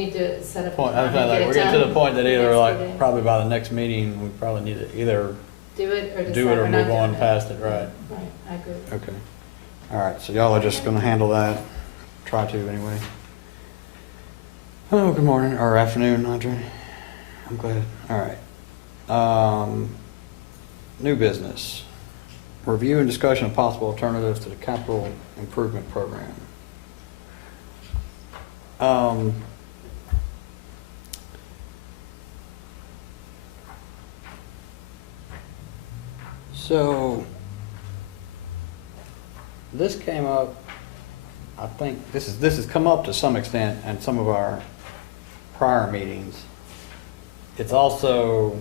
need to set up. Point, I was like, we're getting to the point that either like probably by the next meeting, we probably need to either do it or move on past it, right? Right, I agree. Okay. All right, so y'all are just gonna handle that. Try to anyway. Oh, good morning or afternoon, Andre. I'm glad. All right. New business. Review and discussion of possible alternatives to the capital improvement program. So this came up, I think this has come up to some extent in some of our prior meetings. It's also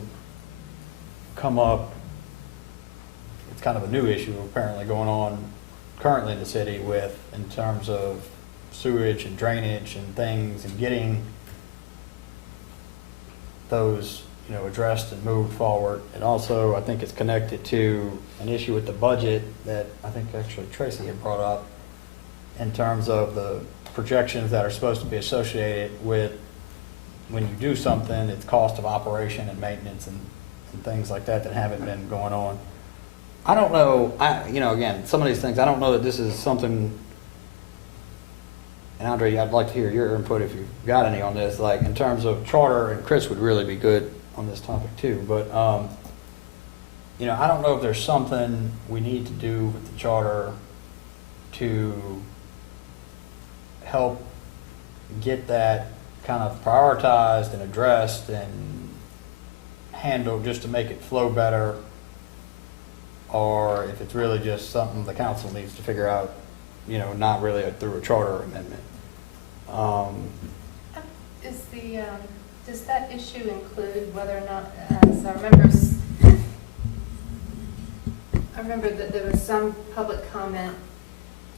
come up, it's kind of a new issue apparently going on currently in the city with, in terms of sewage and drainage and things, and getting those, you know, addressed and moved forward. And also, I think it's connected to an issue with the budget that I think actually Tracy had brought up in terms of the projections that are supposed to be associated with when you do something, it's cost of operation and maintenance and things like that that haven't been going on. I don't know, you know, again, some of these things, I don't know that this is something, and Andre, I'd like to hear your input if you've got any on this, like in terms of charter, and Chris would really be good on this topic too, but, you know, I don't know if there's something we need to do with the charter to help get that kind of prioritized and addressed and handled just to make it flow better, or if it's really just something the council needs to figure out, you know, not really through a charter amendment. Does that issue include whether or not, as I remember that there was some public comment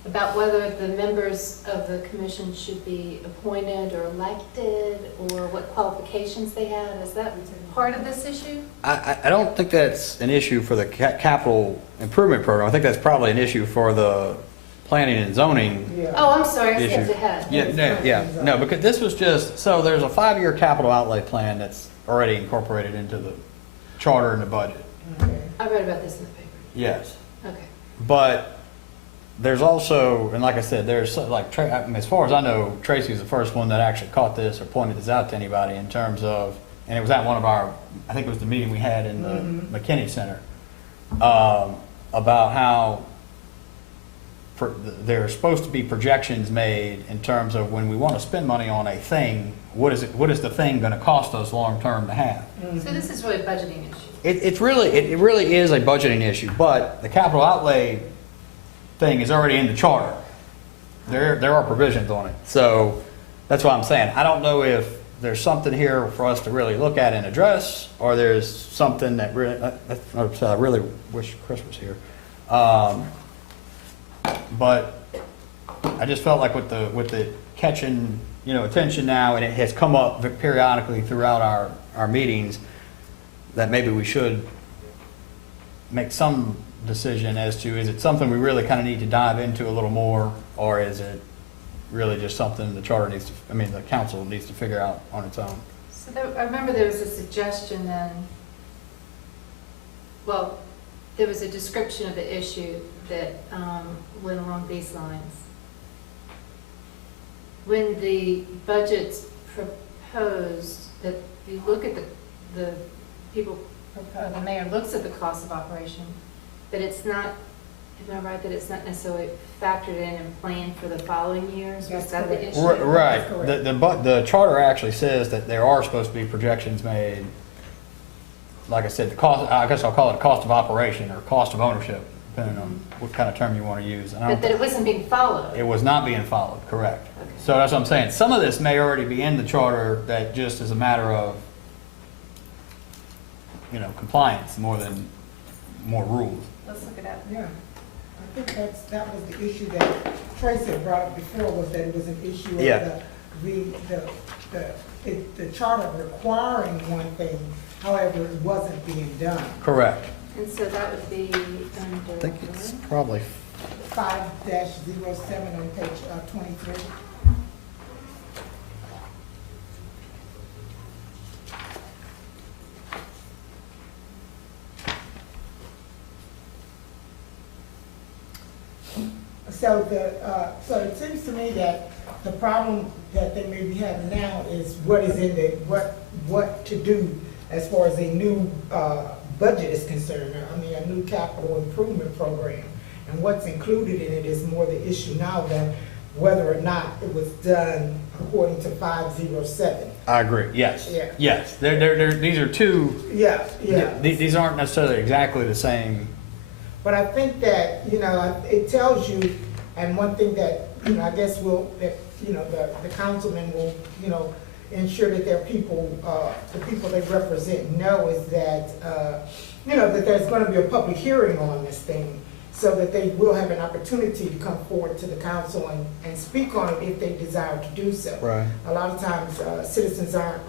about whether the members of the commission should be appointed or elected, or what qualifications they have. Is that part of this issue? I don't think that's an issue for the capital improvement program. I think that's probably an issue for the planning and zoning. Yeah. Oh, I'm sorry, I skipped issue. ahead. No, because this was just, so there's a 5-year capital outlay plan that's already incorporated into the charter and the budget. Okay. I read about this in the paper. Yes. Okay. But there's also, and like I said, there's like, I mean, as far as I know, Tracy's the first one that actually caught this or pointed this out to anybody in terms of, and it was at one of our, I think it was the meeting we had in the McKinney Center, about how there are supposed to be projections made in terms of when we want to spend money on a thing, what is the thing going to cost us long term to have? So this is really a budgeting issue. It really is a budgeting issue, but the capital outlay thing is already in the charter. There are provisions on it, so that's what I'm saying. I don't know if there's something here for us to really look at and address, or there's something that really, I really wish Chris was here. But I just felt like with the catching, you know, attention now, and it has come up periodically throughout our meetings, that maybe we should make some decision as to, is it something we really kind of need to dive into a little more, or is it really just something the charter needs to, I mean, the council needs to figure out on its own? So I remember there was a suggestion then, well, there was a description of the issue that went along these lines. When the budget's proposed, that you look at the people, the mayor looks at the cost of operation, but it's not, am I right, that it's not necessarily factored in and planned for the following years? That's Was that the correct. issue? Right. That's The charter actually says that there are supposed to be projections made. Like I said, the cost, I guess I'll call it cost of operation or cost of ownership, depending on what kind of term you want to use. And But that it wasn't being followed. it was not being followed, correct. Okay. So that's what I'm saying. Some of this may already be in the charter that just is a matter of, you know, compliance more than more rules. Let's look it up. Yeah, I think that was the issue that Tracy had brought up before, was that it was an issue of Yeah. the charter requiring one thing, however, it wasn't being done. Correct. And so that would be under. I think it's probably 5-07 on page 23. So it seems to me that the problem that they may be having now is what is in the, what to do as far as a new, budget is concerned. I mean, a new capital improvement program. And what's included in it is more the issue now than whether or not it was done according to 507. I agree, yes. Yeah. Yes, these are two, Yeah, yeah. these aren't necessarily exactly the same. But I think that, you know, it tells you, and one thing that, you know, I guess the councilmen will, you know, ensure that their people, the people they represent know is that, you know, that there's gonna be a public hearing on this thing, so that they will have an opportunity to come forward to the council and speak on it if they desire to do so. Right. A lot of times, citizens aren't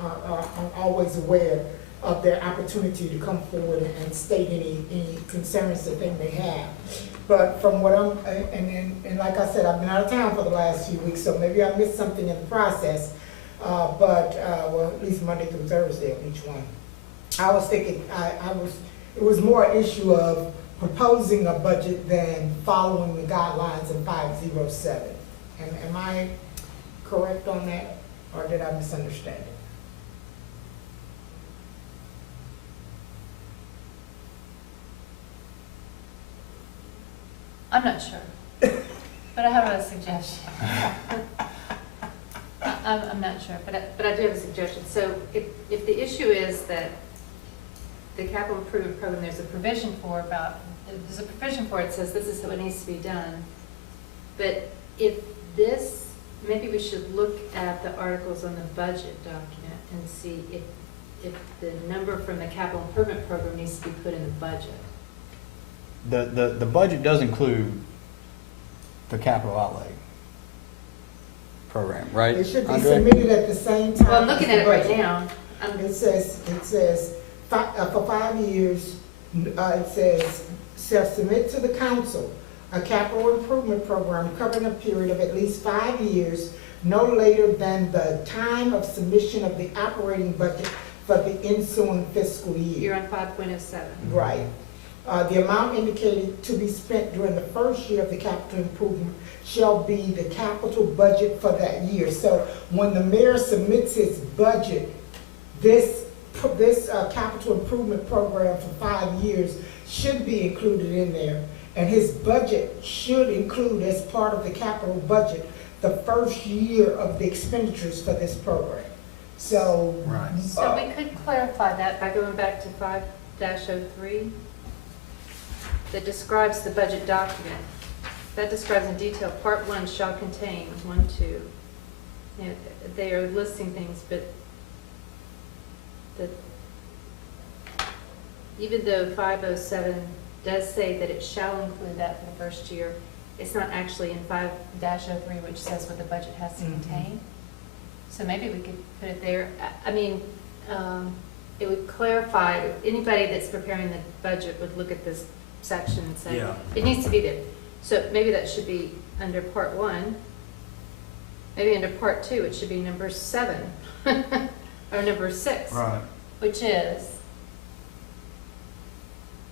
always aware of their opportunity to come forward and state any concerns that they may have. But from what and like I said, I've been out of town for the last few weeks, so maybe I missed something in the process. Well, at least Monday through Thursday of each one. I was thinking, it was more an issue of proposing a budget than following the guidelines in 507. Am I correct on that, or did I misunderstand it? I'm not sure, but I have a suggestion. I'm not sure, but I do have a suggestion. So if the issue is that the capital improvement program, there's a provision for it says this is what needs to be done. But if this, maybe we should look at the articles on the budget document and see if the number from the capital improvement program needs to be put in the budget. The budget does include the capital outlay program, right? It should be Andre? submitted at the same time. Well, I'm looking as at the it right budget. now. It says, for 5 years, it says, shall submit to the council a capital improvement program covering a period of at least 5 years, no later than the time of submission of the operating budget for the ensuing fiscal year. You're on 5.07. Right. The amount indicated to be spent during the first year of the capital improvement shall be the capital budget for that year. So when the mayor submits his budget, this capital improvement program for 5 years should be included in there. And his budget should include, as part of the capital budget, the first year of the expenditures for this program. So. Right. So we could clarify that by going back to 5-03 that describes the budget document. That describes in detail, part 1 shall contain 1, 2. You know, they are listing things, but even though 507 does say that it shall include that for the first year, it's not actually in 5-03, which says what the budget has to contain. So maybe we could put it there. I mean, it would clarify, anybody that's preparing the budget would look at this section and say, Yeah. it needs to be there. So maybe that should be under part 1. Maybe under part 2, it should be number 7 or number 6, Right. which is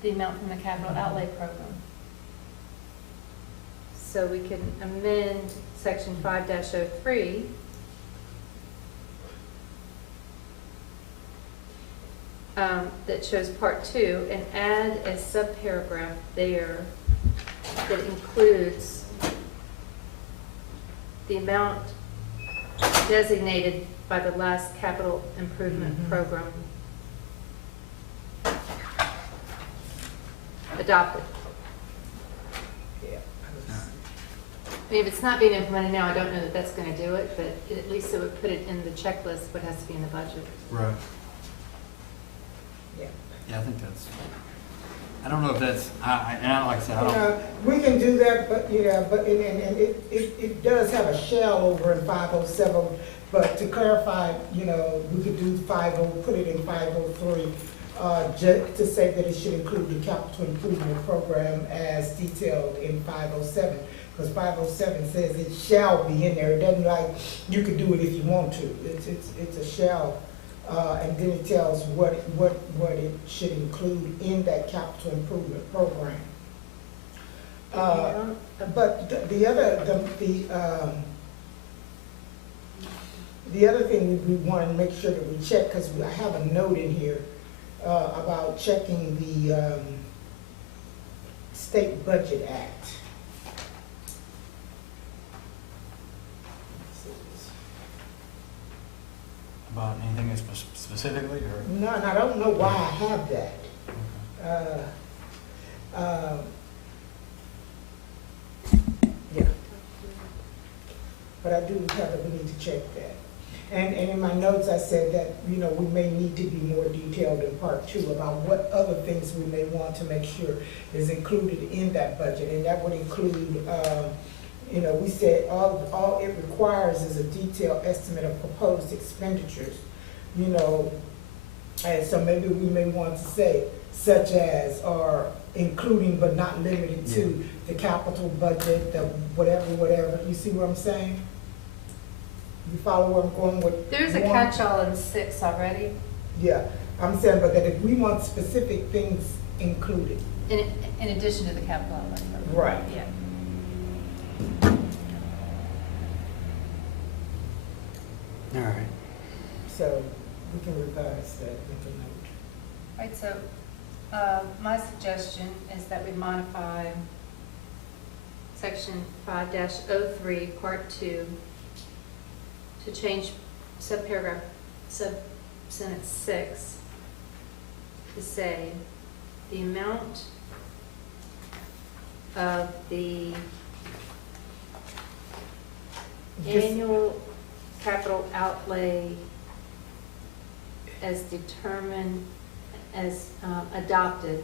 the amount from the capital outlay program. So we can amend section 5-03 that shows part 2 and add a subparagraph there that includes the amount designated by the last capital improvement program adopted. Yeah. I mean, if it's not being implemented now, I don't know that that's going to do it, but at least it would put it in the checklist, what has to be in the budget. Right. Yeah. Yeah, I think that's, I don't know if that's, like I said, I You don't. know, we can do that, but, you know, but, and it does have a shell over in 507, but to clarify, you know, we could do put it in 503, just to say that it should include the capital improvement program as detailed in 507, because 507 says it shall be in there. It doesn't like, you could do it if you want to. It's a shall. And then it tells what it should include in that capital improvement program. But the other thing we want to make sure that we check, because I have a note in here about checking the State Budget Act. About anything specifically, or? No, and I don't know why I have that. Yeah. But I do have that we need to check that. And in my notes, I said that, you know, we may need to be more detailed in part two about what other things we may want to make sure is included in that budget. And that would include, you know, we said all it requires is a detailed estimate of proposed expenditures, you know. And so maybe we may want to say, such as, or including but not limited to the capital budget, the whatever. You see what I'm saying? You follow where I'm going with? There's a catch-all in 6 already. Yeah, I'm saying, but that if we want specific things included. In addition to the capital outlay. Right. Yeah. All right. So we can revise that with a note. Right, so my suggestion is that we modify section 5-03, part 2, to change subparagraph, sub-sentence 6, to say the amount of the annual capital outlay as determined, as adopted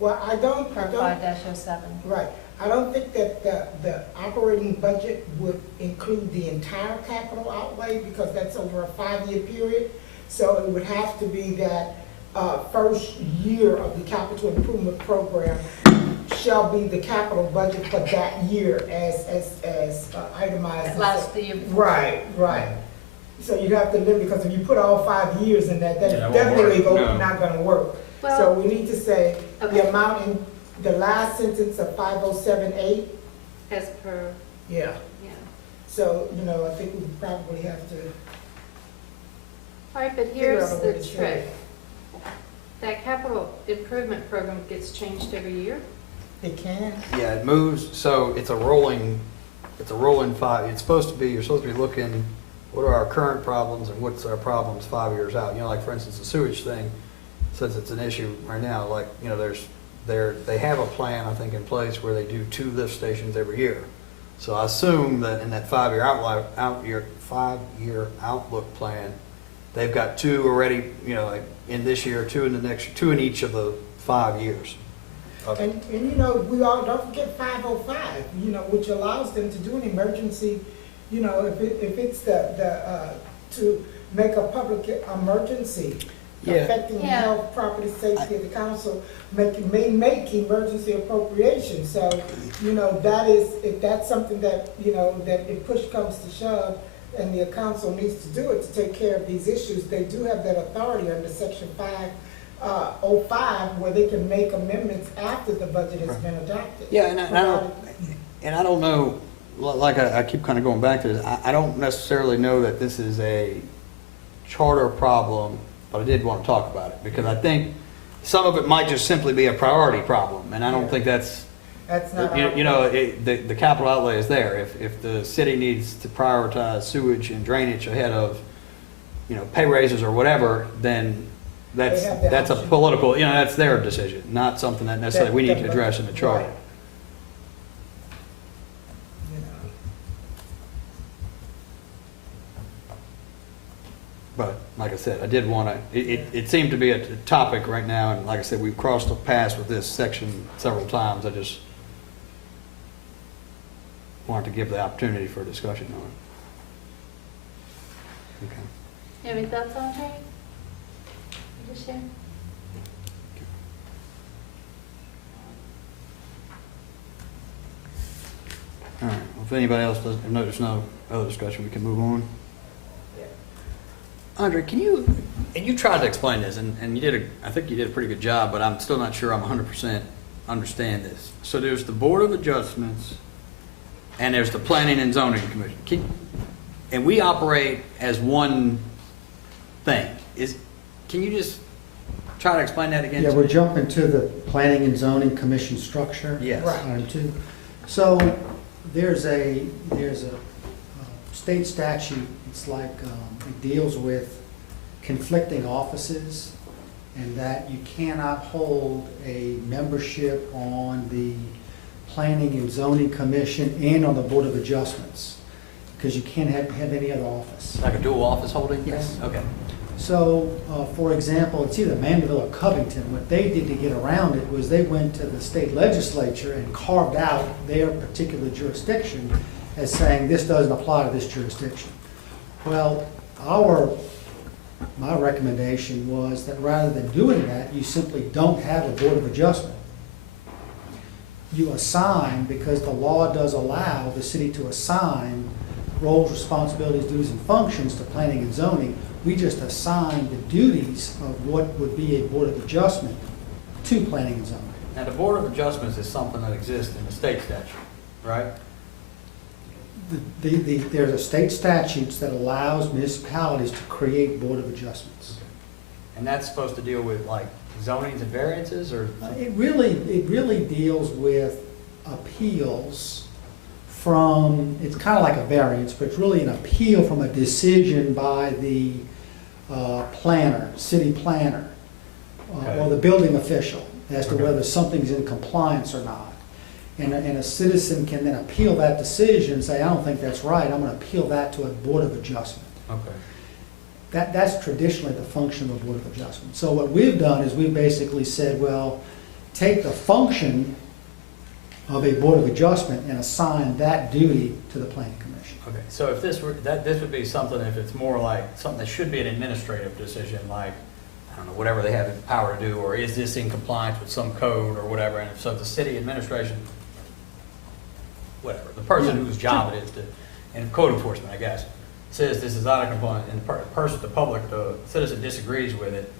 Well, I don't, for 5-07. right. I don't think that the operating budget would include the entire capital outlay because that's over a 5-year period. So it would have to be that first year of the capital improvement program shall be the capital budget for that year as itemized. That lasts the year before. Right. So you have to live, because if you put all 5 years in that, Yeah, that's that won't definitely work. No. not gonna work. Well, So we need to say okay. the amount in the last sentence of 5078. As per, Yeah. yeah. So, you know, I think we probably have to. All right, but Figure here's out a way the to show trick. it. That capital improvement program gets changed every year? It can. Yeah, it moves, so it's a rolling 5, it's supposed to be, you're supposed to be looking, what are our current problems and what's our problems 5 years out? You know, like for instance, the sewage thing, since it's an issue right now, like, you know, they have a plan, I think, in place where they do 2 lift stations every year. So I assume that in that 5-year outlook plan, they've got 2 already, you know, like in this year, 2 in the next, 2 in each of the 5 years. And you know, we all, don't forget 505, you know, which allows them to do an emergency, you know, if it's to make a public emergency affecting Yeah. health, property, safety of the council, may make emergency appropriations. So, you know, that is, if that's something that, you know, that if push comes to shove and the council needs to do it to take care of these issues, they do have that authority under section 505, where they can make amendments after the budget has been adopted. Yeah, and I don't know, like I keep kind of going back to this, I don't necessarily know that this is a charter problem, but I did want to talk about it, because I think some of it might just simply be a priority problem, and I don't think that's not you know, the capital outlay is there. If the city needs to prioritize sewage and drainage ahead of, you know, pay raises or whatever, then that's a political, you know, that's their decision, not something that necessarily we need to address in the charter. Right. You know. But like I said, I did want to, it seemed to be a topic right now, and like I said, we've crossed the paths with this section several times. I just wanted to give the opportunity for a discussion on it. Okay. You have any thoughts on it? Just share? All right, well, if anybody else doesn't, if there's no other discussion, we can move on. Andre, can you, and you tried to explain this, and you did I think you did a pretty good job, but I'm still not sure I'm 100% understand this. So there's the Board of Adjustments, and there's the Planning and Zoning Commission. And we operate as one thing. Can you just try to explain that again? Yeah, to we're me? jumping to the Planning and Zoning Commission structure. Yes. Right. Item 2. So there's a state statute, it's like, it deals with conflicting offices, and that you cannot hold a membership on the Planning and Zoning Commission and on the Board of Adjustments, because you can't have any other office. Like a dual office holding thing? Yes. Okay. So, for example, it's either Mandeville or Covington. What they did to get around it was they went to the state legislature and carved out their particular jurisdiction as saying this doesn't apply to this jurisdiction. Well, my recommendation was that rather than doing that, you simply don't have a Board of Adjustment. You assign, because the law does allow the city to assign roles, responsibilities, duties, and functions to planning and zoning. We just assign the duties of what would be a Board of Adjustment to planning and zoning. Now, the Board of Adjustments is something that exists in the state statute, right? There's a state statutes that allows municipalities to create Board of Adjustments. And that's supposed to deal with like zonings and variances, or? It really deals with appeals from, it's kind of like a variance, but it's really an appeal from a decision by the planner, city planner, Okay. or the building official as to Okay. whether something's in compliance or not. And a citizen can then appeal that decision and say, I don't think that's right, I'm going to appeal that to a Board of Adjustment. Okay. That's traditionally the function of a Board of Adjustment. So what we've done is we've basically said, well, take the function of a Board of Adjustment and assign that duty to the Planning Commission. Okay, so if this were, this would be something, if it's more like something that should be an administrative decision, like, I don't know, whatever they have the power to do, or is this in compliance with some code or whatever, and if so, the city administration, whatever, the person Yeah, whose job it is to, and code enforcement, I guess, says this is out of compliance, and the public, the citizen disagrees with it,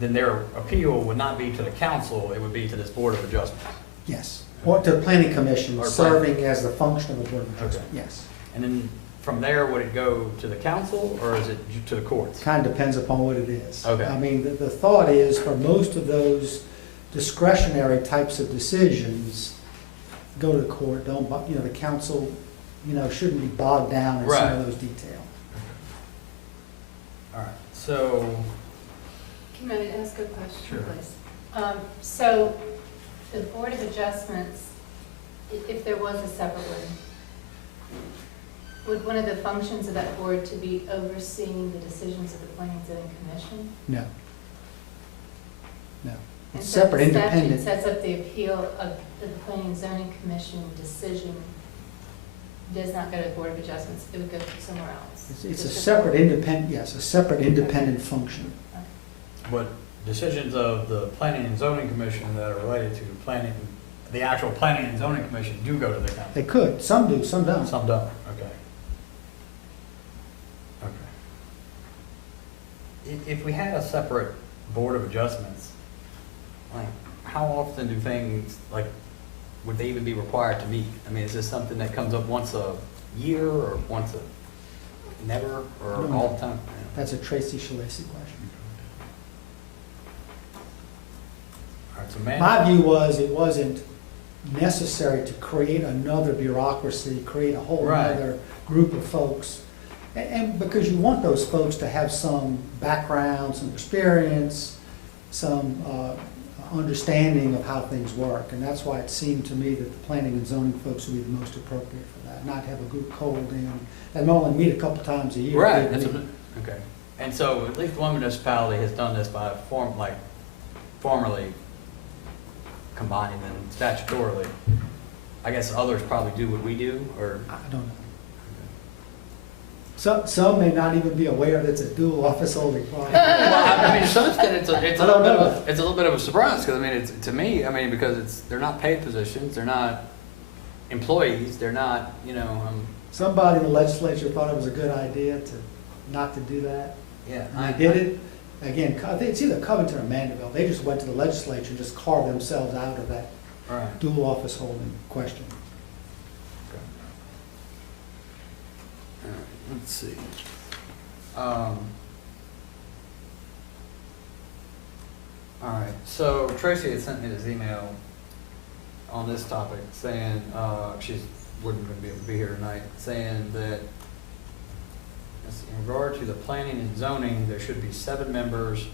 then their appeal would not be to the council, it would be to this Board of Adjustments. Yes. Or to the Planning Commission, Or serving as the function of a Board of Okay. Adjustment. Yes. And then from there, would it go to the council, or is it to the courts? Kind of depends upon what it is. Okay. I mean, the thought is for most of those discretionary types of decisions, go to the court, don't, the council, shouldn't be bogged down in some Right. of those details. All right, so, Can I ask a question, Sure. please? So the Board of Adjustments, if there was a separate one, would one of the functions of that board to be overseeing the decisions of the Planning and Zoning Commission? No. No. And It's so separate, the statute independent. sets up the appeal of the Planning and Zoning Commission decision does not go to the Board of Adjustments, it would go somewhere else. It's a Just separate independent, yes, a separate independent function. but decisions of the Planning and Zoning Commission that are related to planning, the actual Planning and Zoning Commission do go to the council? They could, some do, some don't. Some don't, okay. Okay. If we had a separate Board of Adjustments, like, how often do things, like, would they even be required to meet? I mean, is this something that comes up once a year, or once a, never, or No. all the time? That's a Tracy Shalacy question. All right, so man. My view was it wasn't necessary to create another bureaucracy, create a whole Right. other group of folks. And because you want those folks to have some background, some experience, some understanding of how things work. And that's why it seemed to me that the planning and zoning folks would be the most appropriate for that, not have a group called in and only meet a couple times a year. Right, that's what, okay. And so at least one municipality has done this by formerly combining them statutorily. I guess others probably do what we do, or? I don't know. Some may not even be aware that it's a dual office holding. Well, I mean, to some extent, it's a I don't know. little bit of a surprise, because I mean, it's, to me, I mean, because they're not paid positions, they're not employees, they're not, Somebody in the legislature thought it was a good idea not to do that. yeah. And they did it. Again, I think it's either Covington or Mandeville. They just went to the legislature and just carved themselves out of that Right. dual office holding question. All right, let's see. All right, so Tracy had sent me this email on this topic saying, she wouldn't be able to be here tonight, saying that let's see, in regard to the planning and zoning, there should be 7 members,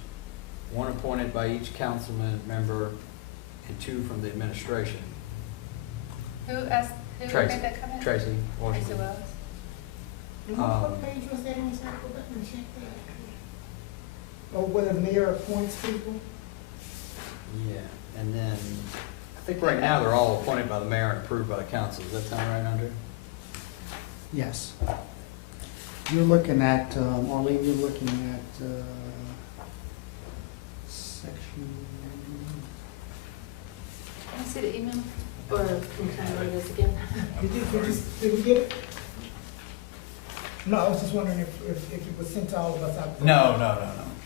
1 appointed by each councilman member, and 2 from the administration. Who made Tracy. that comment? Tracy Tracy Washington. Wells. What page was that on, so I go back and check that? Or whether the mayor appoints people? Yeah, and then, I think right now they're all appointed by the mayor and approved by the council. Does that sound right, Andrew? Yes. You're looking at, Arlene, you're looking at section, Can I see the email? Or can you kind of read this again? Did we get it? No, I was just wondering if it was sent to all of us out. No.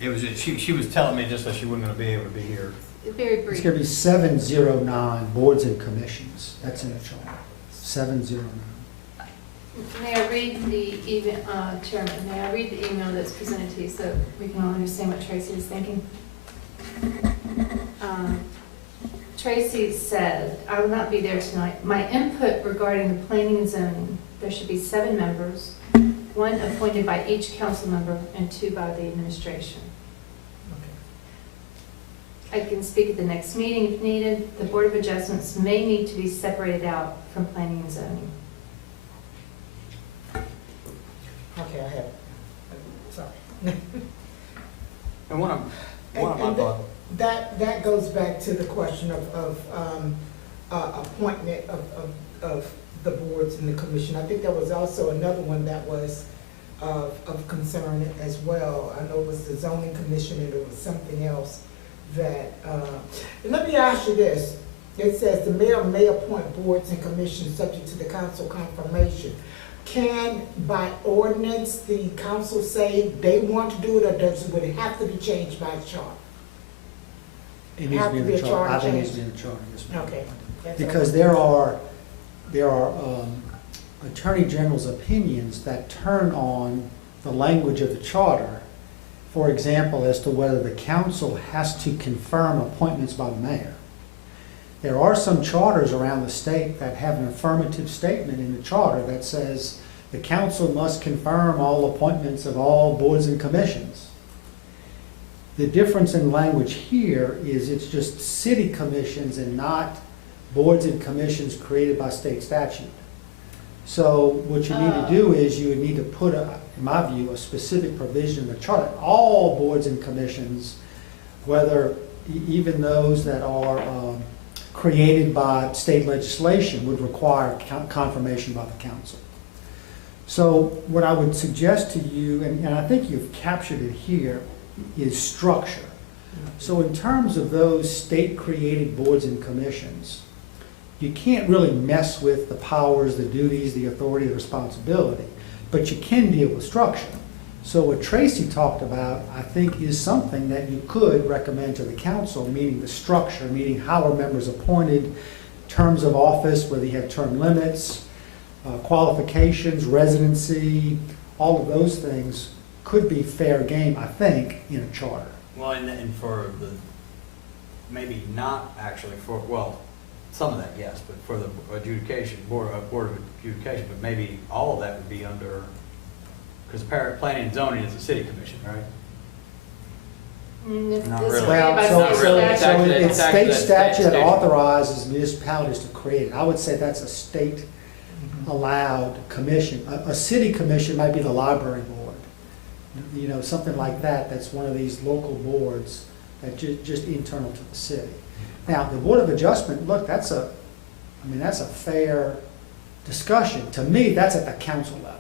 It was, she was telling me just that she wasn't gonna be able to be here. Very it's brief. going to be 709, boards and commissions. That's in the chart. 709. May I read the email, Chairman, may I read the email that's presented to you so we can all understand what Tracy is thinking? Tracy said, I will not be there tonight. My input regarding the planning and zoning, there should be 7 members, 1 appointed by each council member and 2 by the administration. I can speak at the next meeting if needed. The Board of Adjustments may need to be separated out from planning and zoning. Okay, I have it. Sorry. And one of my thoughts. That goes back to the question of appointment of the boards and the commission. I think there was also another one that was of concern as well. I know it was the zoning commission and it was something else that, let me ask you this. It says the mayor may appoint boards and commissions subject to the council confirmation. Can, by ordinance, the council say they want to do it, or would it have to be changed by charter? It needs to be in the chart. I think it needs to be in the chart. Yes, ma'am. Okay. That's Because all. there are attorney general's opinions that turn on the language of the charter. For example, as to whether the council has to confirm appointments by the mayor. There are some charters around the state that have an affirmative statement in the charter that says the council must confirm all appointments of all boards and commissions. The difference in language here is it's just city commissions and not boards and commissions created by state statute. So what you need to do is you would need to put, in my view, a specific provision in the charter. All boards and commissions, whether even those that are created by state legislation, would require confirmation by the council. So what I would suggest to you, and I think you've captured it here, is structure. So in terms of those state-created boards and commissions, you can't really mess with the powers, the duties, the authority, the responsibility, but you can deal with structure. So what Tracy talked about, I think, is something that you could recommend to the council, meaning the structure, meaning how are members appointed, terms of office, whether you have term limits, qualifications, residency, all of those things could be fair game, I think, in a charter. Well, and for the, maybe not actually for, well, some of that, yes, but for the adjudication, board of adjudication, but maybe all of that would be under, because planning and zoning is a city commission, right? Not really. Well, so it's state statute that state. authorizes municipalities to create it. I would say that's a state allowed commission. A city commission might be the library board. You know, something like that, that's one of these local boards that just internal to the city. Now, the Board of Adjustment, look, that's a fair discussion. To me, that's at the council level.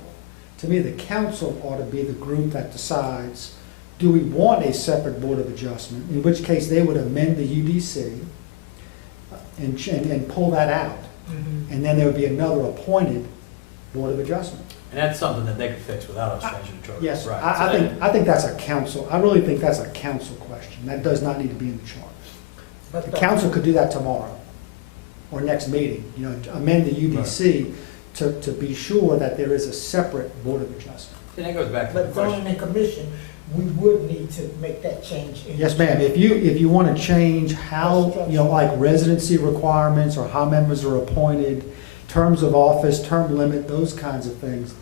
To me, the council ought to be the group that decides, do we want a separate Board of Adjustment, in which case they would amend the UDC and pull that out. And then there would be another appointed Board of Adjustment. And that's something that they could fix without us changing the charter. Yes, Right. I think that's a council, I really think that's a council question. That does not need to be in the chart. But The council could do that tomorrow. or next meeting, you know, amend the UDC to be sure that there is a separate Board of Adjustment. And that goes back to the But zoning question. and commission, we would need to make that change. in- Yes, ma'am. If you want to change how, you know, like residency requirements or how members are appointed, terms of office, term limit, those kinds of things,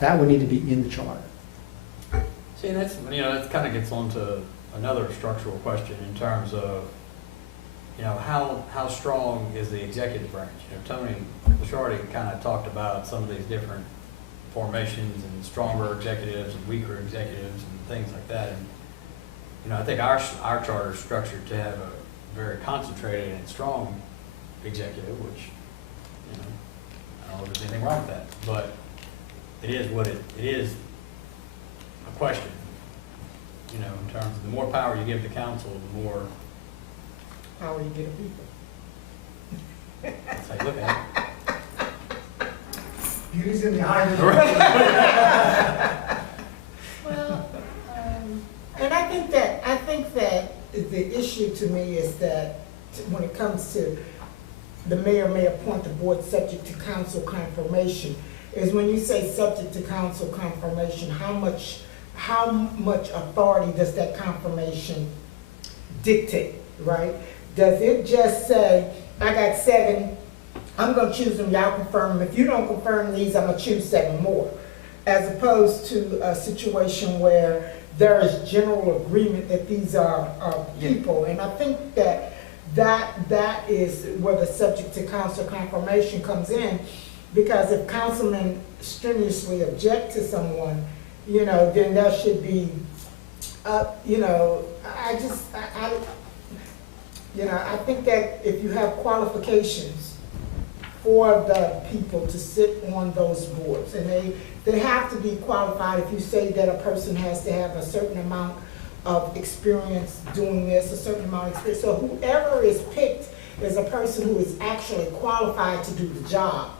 that would need to be in the charter. See, that's, you know, that kind of gets on to another structural question in terms of, you know, how strong is the executive branch? You know, Tony Bouchardy kind of talked about some of these different formations and stronger executives and weaker executives and things like that. And, you know, I think our charter is structured to have a very concentrated and strong executive, which, you know, I don't know if there's anything wrong with that, but it is what it is a question, you know, in terms of the more power you give the council, the more, How are you getting people? that's how you look at it. Beauty's in the eye of the Well, And I think that the issue to me is that when it comes to the mayor may appoint the board subject to council confirmation, is when you say subject to council confirmation, how much authority does that confirmation dictate, right? Does it just say, I got 7, I'm gonna choose them, y'all confirm them. If you don't confirm these, I'm gonna choose 7 more. As opposed to a situation where there is general agreement that these are people. And I think that is where the subject to council confirmation comes in. Because if councilmen strenuously object to someone, you know, then there should be, you know, I think that if you have qualifications for the people to sit on those boards, and they have to be qualified. If you say that a person has to have a certain amount of experience doing this, a certain amount of experience, so whoever is picked is a person who is actually qualified to do the job.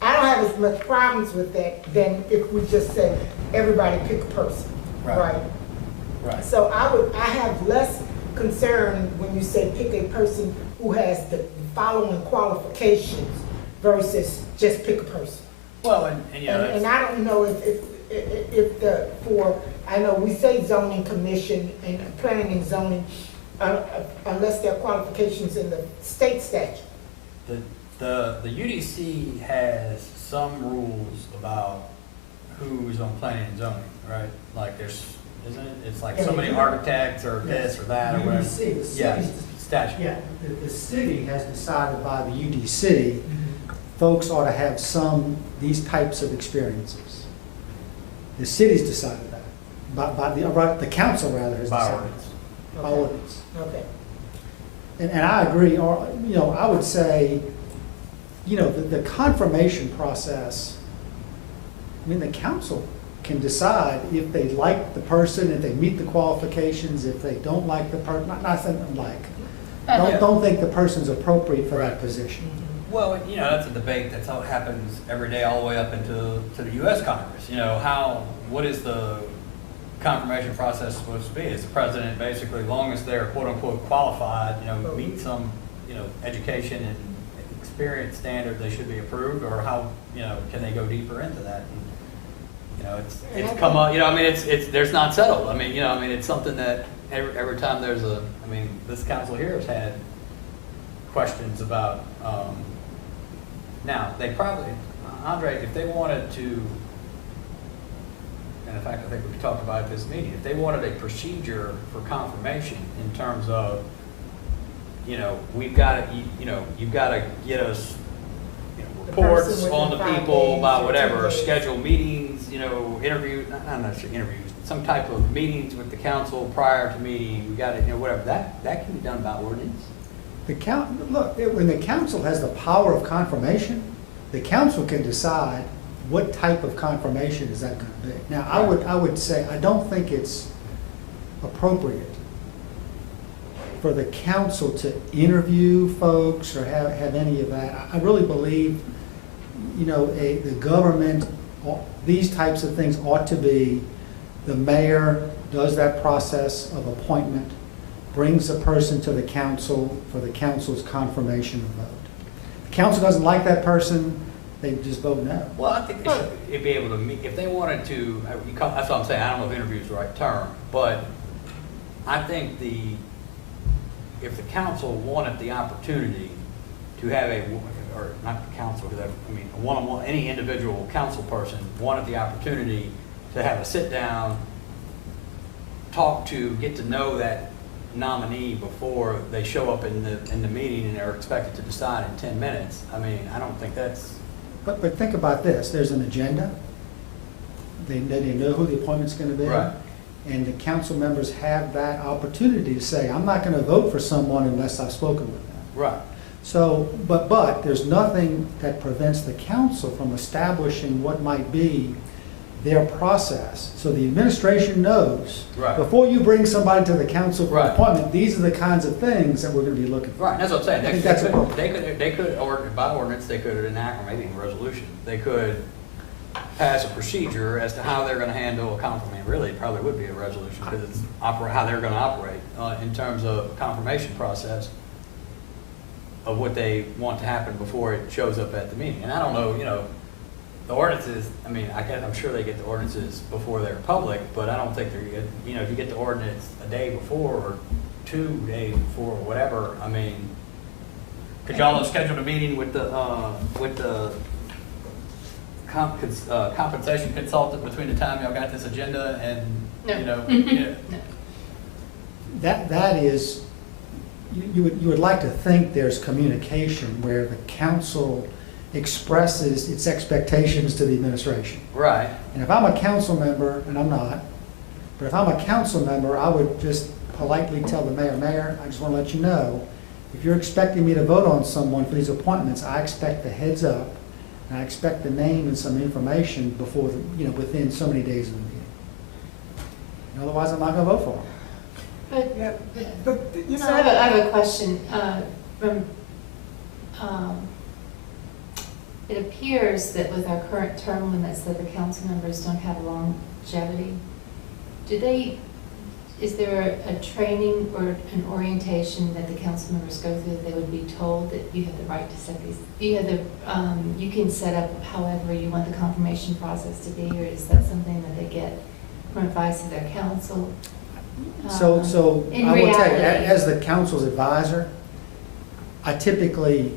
I don't have as much problems with that than if we just say, everybody pick a person, right? Right. So I have less concern when you say pick a person who has the following qualifications versus just pick a person. Well, and you know, And I don't know I know we say zoning commission and planning and zoning, unless there are qualifications in the state statute. the UDC has some rules about who's on planning and zoning, right? Like there's, isn't it? It's like so many architects or this or that or whatever. UDC, the Yeah, city's, statute. yeah, the city has decided by the UDC, folks ought to have these types of experiences. The city's decided that, the council rather has By decided. ordinance. By ordinance. Okay. And I agree, or, you know, I would say, you know, the confirmation process, I mean, the council can decide if they like the person, if they meet the qualifications, if they don't like the person, not something like, don't think the person's appropriate for that position. Well, you know, that's a debate that's how it happens every day, all the way up into the U.S. Congress. You know, what is the confirmation process supposed to be? Is the president basically, as long as they're quote unquote qualified, you know, meet some, you know, education and experience standard, they should be approved, or how, you know, can they go deeper into that? And, you know, it's come up, you know, I mean, there's not settled. I mean, you know, I mean, it's something that every time there's I mean, this council here has had questions about, now, they probably, Andre, if they wanted to, and in fact, I think we talked about it at this meeting, if they wanted a procedure for confirmation in terms of, you know, we've got to, you know, you've got to get us, you know, reports within on the 5 people days about or whatever, 10 days. schedule meetings, you know, interviews, not necessarily interviews, some type of meetings with the council prior to meeting, we got to, you know, whatever, that can be done by ordinance. Look, when the council has the power of confirmation, the council can decide what type of confirmation is that going to be. Now, I would say, I don't think it's appropriate for the council to interview folks or have any of that. I really believe, you know, the government, these types of things ought to be, the mayor does that process of appointment, brings a person to the council for the council's confirmation of vote. council doesn't like that person, they just vote no. Well, I think they should be able to meet, if they wanted to, that's what I'm saying, I don't know if interview is the right term, but I think if the council wanted the opportunity to have or not the council, because I mean, a one-on-one, any individual council person wanted the opportunity to have a sit-down, get to know that nominee before they show up in the meeting and they're expected to decide in 10 minutes. I mean, I don't think that's... But think about this, there's an agenda, they know who the appointment's gonna be. Right. And the council members have that opportunity to say, I'm not gonna vote for someone unless I've spoken with them. Right. So, but there's nothing that prevents the council from establishing what might be their process. So the administration knows, Right. before you bring somebody to the council for Right. appointment, these are the kinds of things that we're gonna be looking for. Right, that's what I'm saying. I think that's They could, or by ordinance, they could enact, or maybe in resolution, they could pass a procedure as to how they're gonna handle a confirmation. Really, it probably would be a resolution, because it's how they're gonna operate in terms of a confirmation process of what they want to happen before it shows up at the meeting. And I don't know, the ordinances, I mean, I'm sure they get the ordinances before they're public, but I don't think they're, if you get the ordinance a day before or 2 days before or whatever, I mean, could y'all have scheduled a meeting with the compensation consultant between the time y'all got this agenda and, No. yeah. No. That is, you would like to think there's communication where the council expresses its expectations to the administration. Right. And if I'm a council member, and I'm not, but if I'm a council member, I would just politely tell the mayor, I just want to let you know, if you're expecting me to vote on someone for these appointments, I expect the heads up, and I expect the name and some information before, within so many days of the meeting. And otherwise, I'm not going to vote for them. But, Yeah, but, so I have a question. It appears that with our current term limits that the council members don't have longevity. Is there a training or an orientation that the council members go through that they would be told that you have the right to set these? You can set up however you want the confirmation process to be, or is that something that they get from advice of their council? So in I will tell you, reality- as the council's advisor, I typically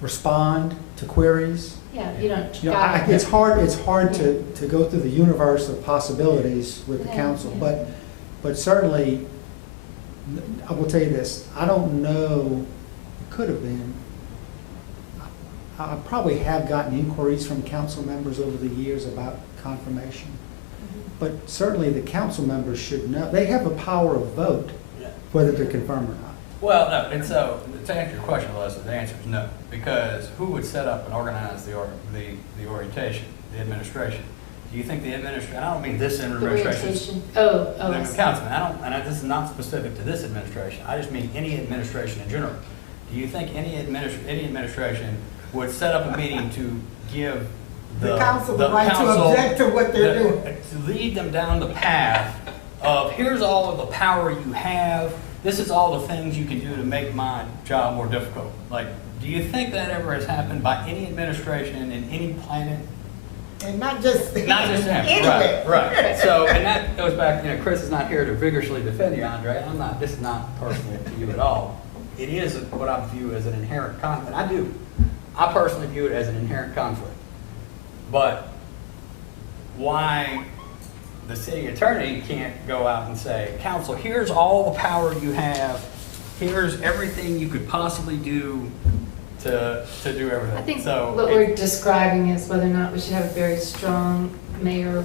respond to queries. Yeah, you don't. It's hard to go through the universe of possibilities with the Yeah, council, yeah. but certainly, I will tell you this, I don't know, it could have been, I probably have gotten inquiries from council members over the years about confirmation, but certainly the council members should know, they have a power of vote, whether they're confirmed or not. Well, no, and so, to answer your question, Melissa, the answer is no, because who would set up and organize the orientation, the administration? Do you think the administration, I don't mean this administration. Orientation. The councilman, this is not specific to this administration, I just mean any administration in general. Do you think any administration would set up a meeting to give the council the right to object to what they're doing? To lead them down the path of, here's all of the power you have, this is all the things you can do to make my job more difficult. Like, do you think that ever has happened by any administration in any planet? And not just Them. anyway. Right. So, and that goes back, Chris is not here to vigorously defend you, Andre. This is not personal to you at all. It is what I view as an inherent conflict. I personally view it as an inherent conflict. But why the city attorney can't go out and say, council, here's all the power you have, here's everything you could possibly do to do everything. I think so what we're describing is whether or not we should have a very strong mayor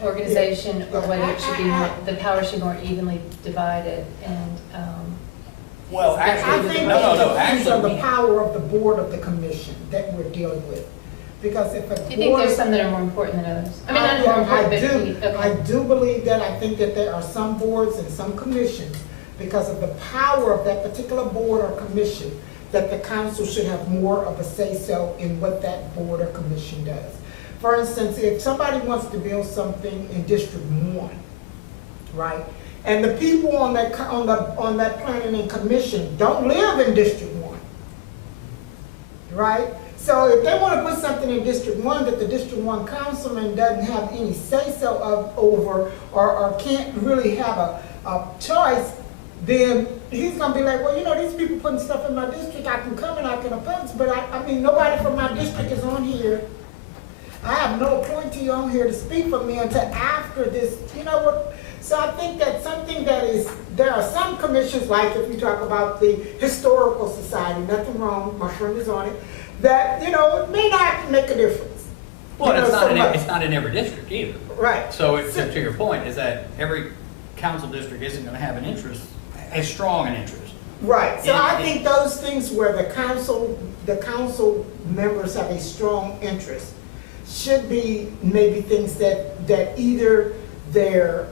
organization, or whether it should be the power should be more evenly divided. And well, I actually, think no. it depends on the Actually, power of the board of the commission that we're dealing with. Because if a do you think board, there's some that are more important than others? I mean, not more important, but I do believe that. I think that there are some boards and some commissions, because of the power of that particular board or commission, that the council should have more of a say-so in what that board or commission does. For instance, if somebody wants to build something in District 1, right, and the people on that planning and commission don't live in District 1, right? So if they want to put something in District 1 that the District 1 councilman doesn't have any say-so of over, or can't really have a choice, then he's gonna be like, well, you know, these people putting stuff in my district, I can come and I can oppose, but I mean, nobody from my district is on here. I have no appointee on here to speak for me until after this, you know what? So I think that's something that is, there are some commissions, like if you talk about the Historical Society, nothing wrong, my friend is on it, that, you know, it may not make a difference. Well, You know, so much. it's not in every district either. Right. So to your point, is that every council district isn't gonna have an interest, as strong an interest. Right, so I And- think those things where the council members have a strong interest should be maybe things that either their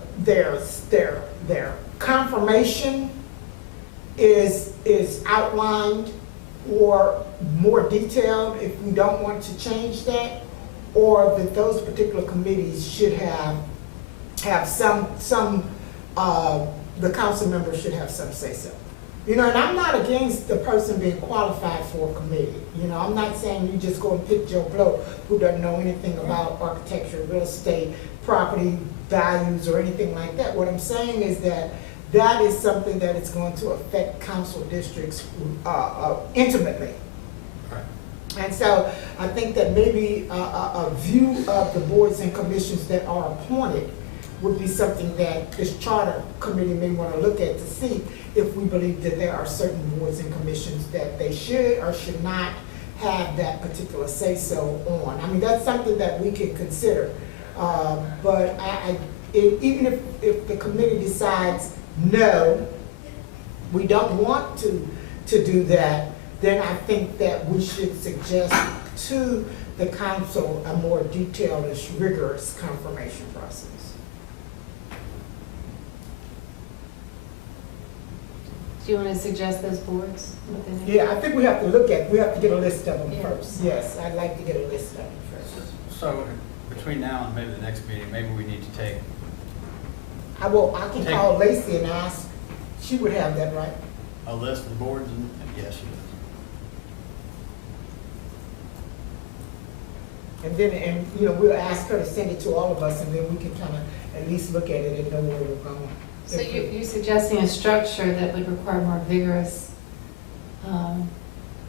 confirmation is outlined or more detailed if we don't want to change that, or that those particular committees should have some the council members should have some say-so. You know, and I'm not against the person being qualified for a committee. You know, I'm not saying you just go and pick Joe Blow who doesn't know anything about architecture, real estate, property values, or anything like that. What I'm saying is that that is something that is going to affect council districts intimately. Right. And so I think that maybe a view of the boards and commissions that are appointed would be something that this charter committee may want to look at to see if we believe that there are certain boards and commissions that they should or should not have that particular say-so on. I mean, that's something that we can consider. But even if the committee decides, no, we don't want to do that, then I think that we should suggest to the council a more detailed and rigorous confirmation process. Do you want to suggest those boards? what they need? Yeah, I think we have to get a list of them Yeah. first. Yes, I'd like to get a list of them first. So between now and maybe the next meeting, maybe we need to take, I can call Lacey and ask, she would have that, right? a list of the boards and yes, you And then, you know, we'll ask her to send it to all of us, and then we can kind of at least look at it and know where we're going. So you're suggesting a structure that would require more vigorous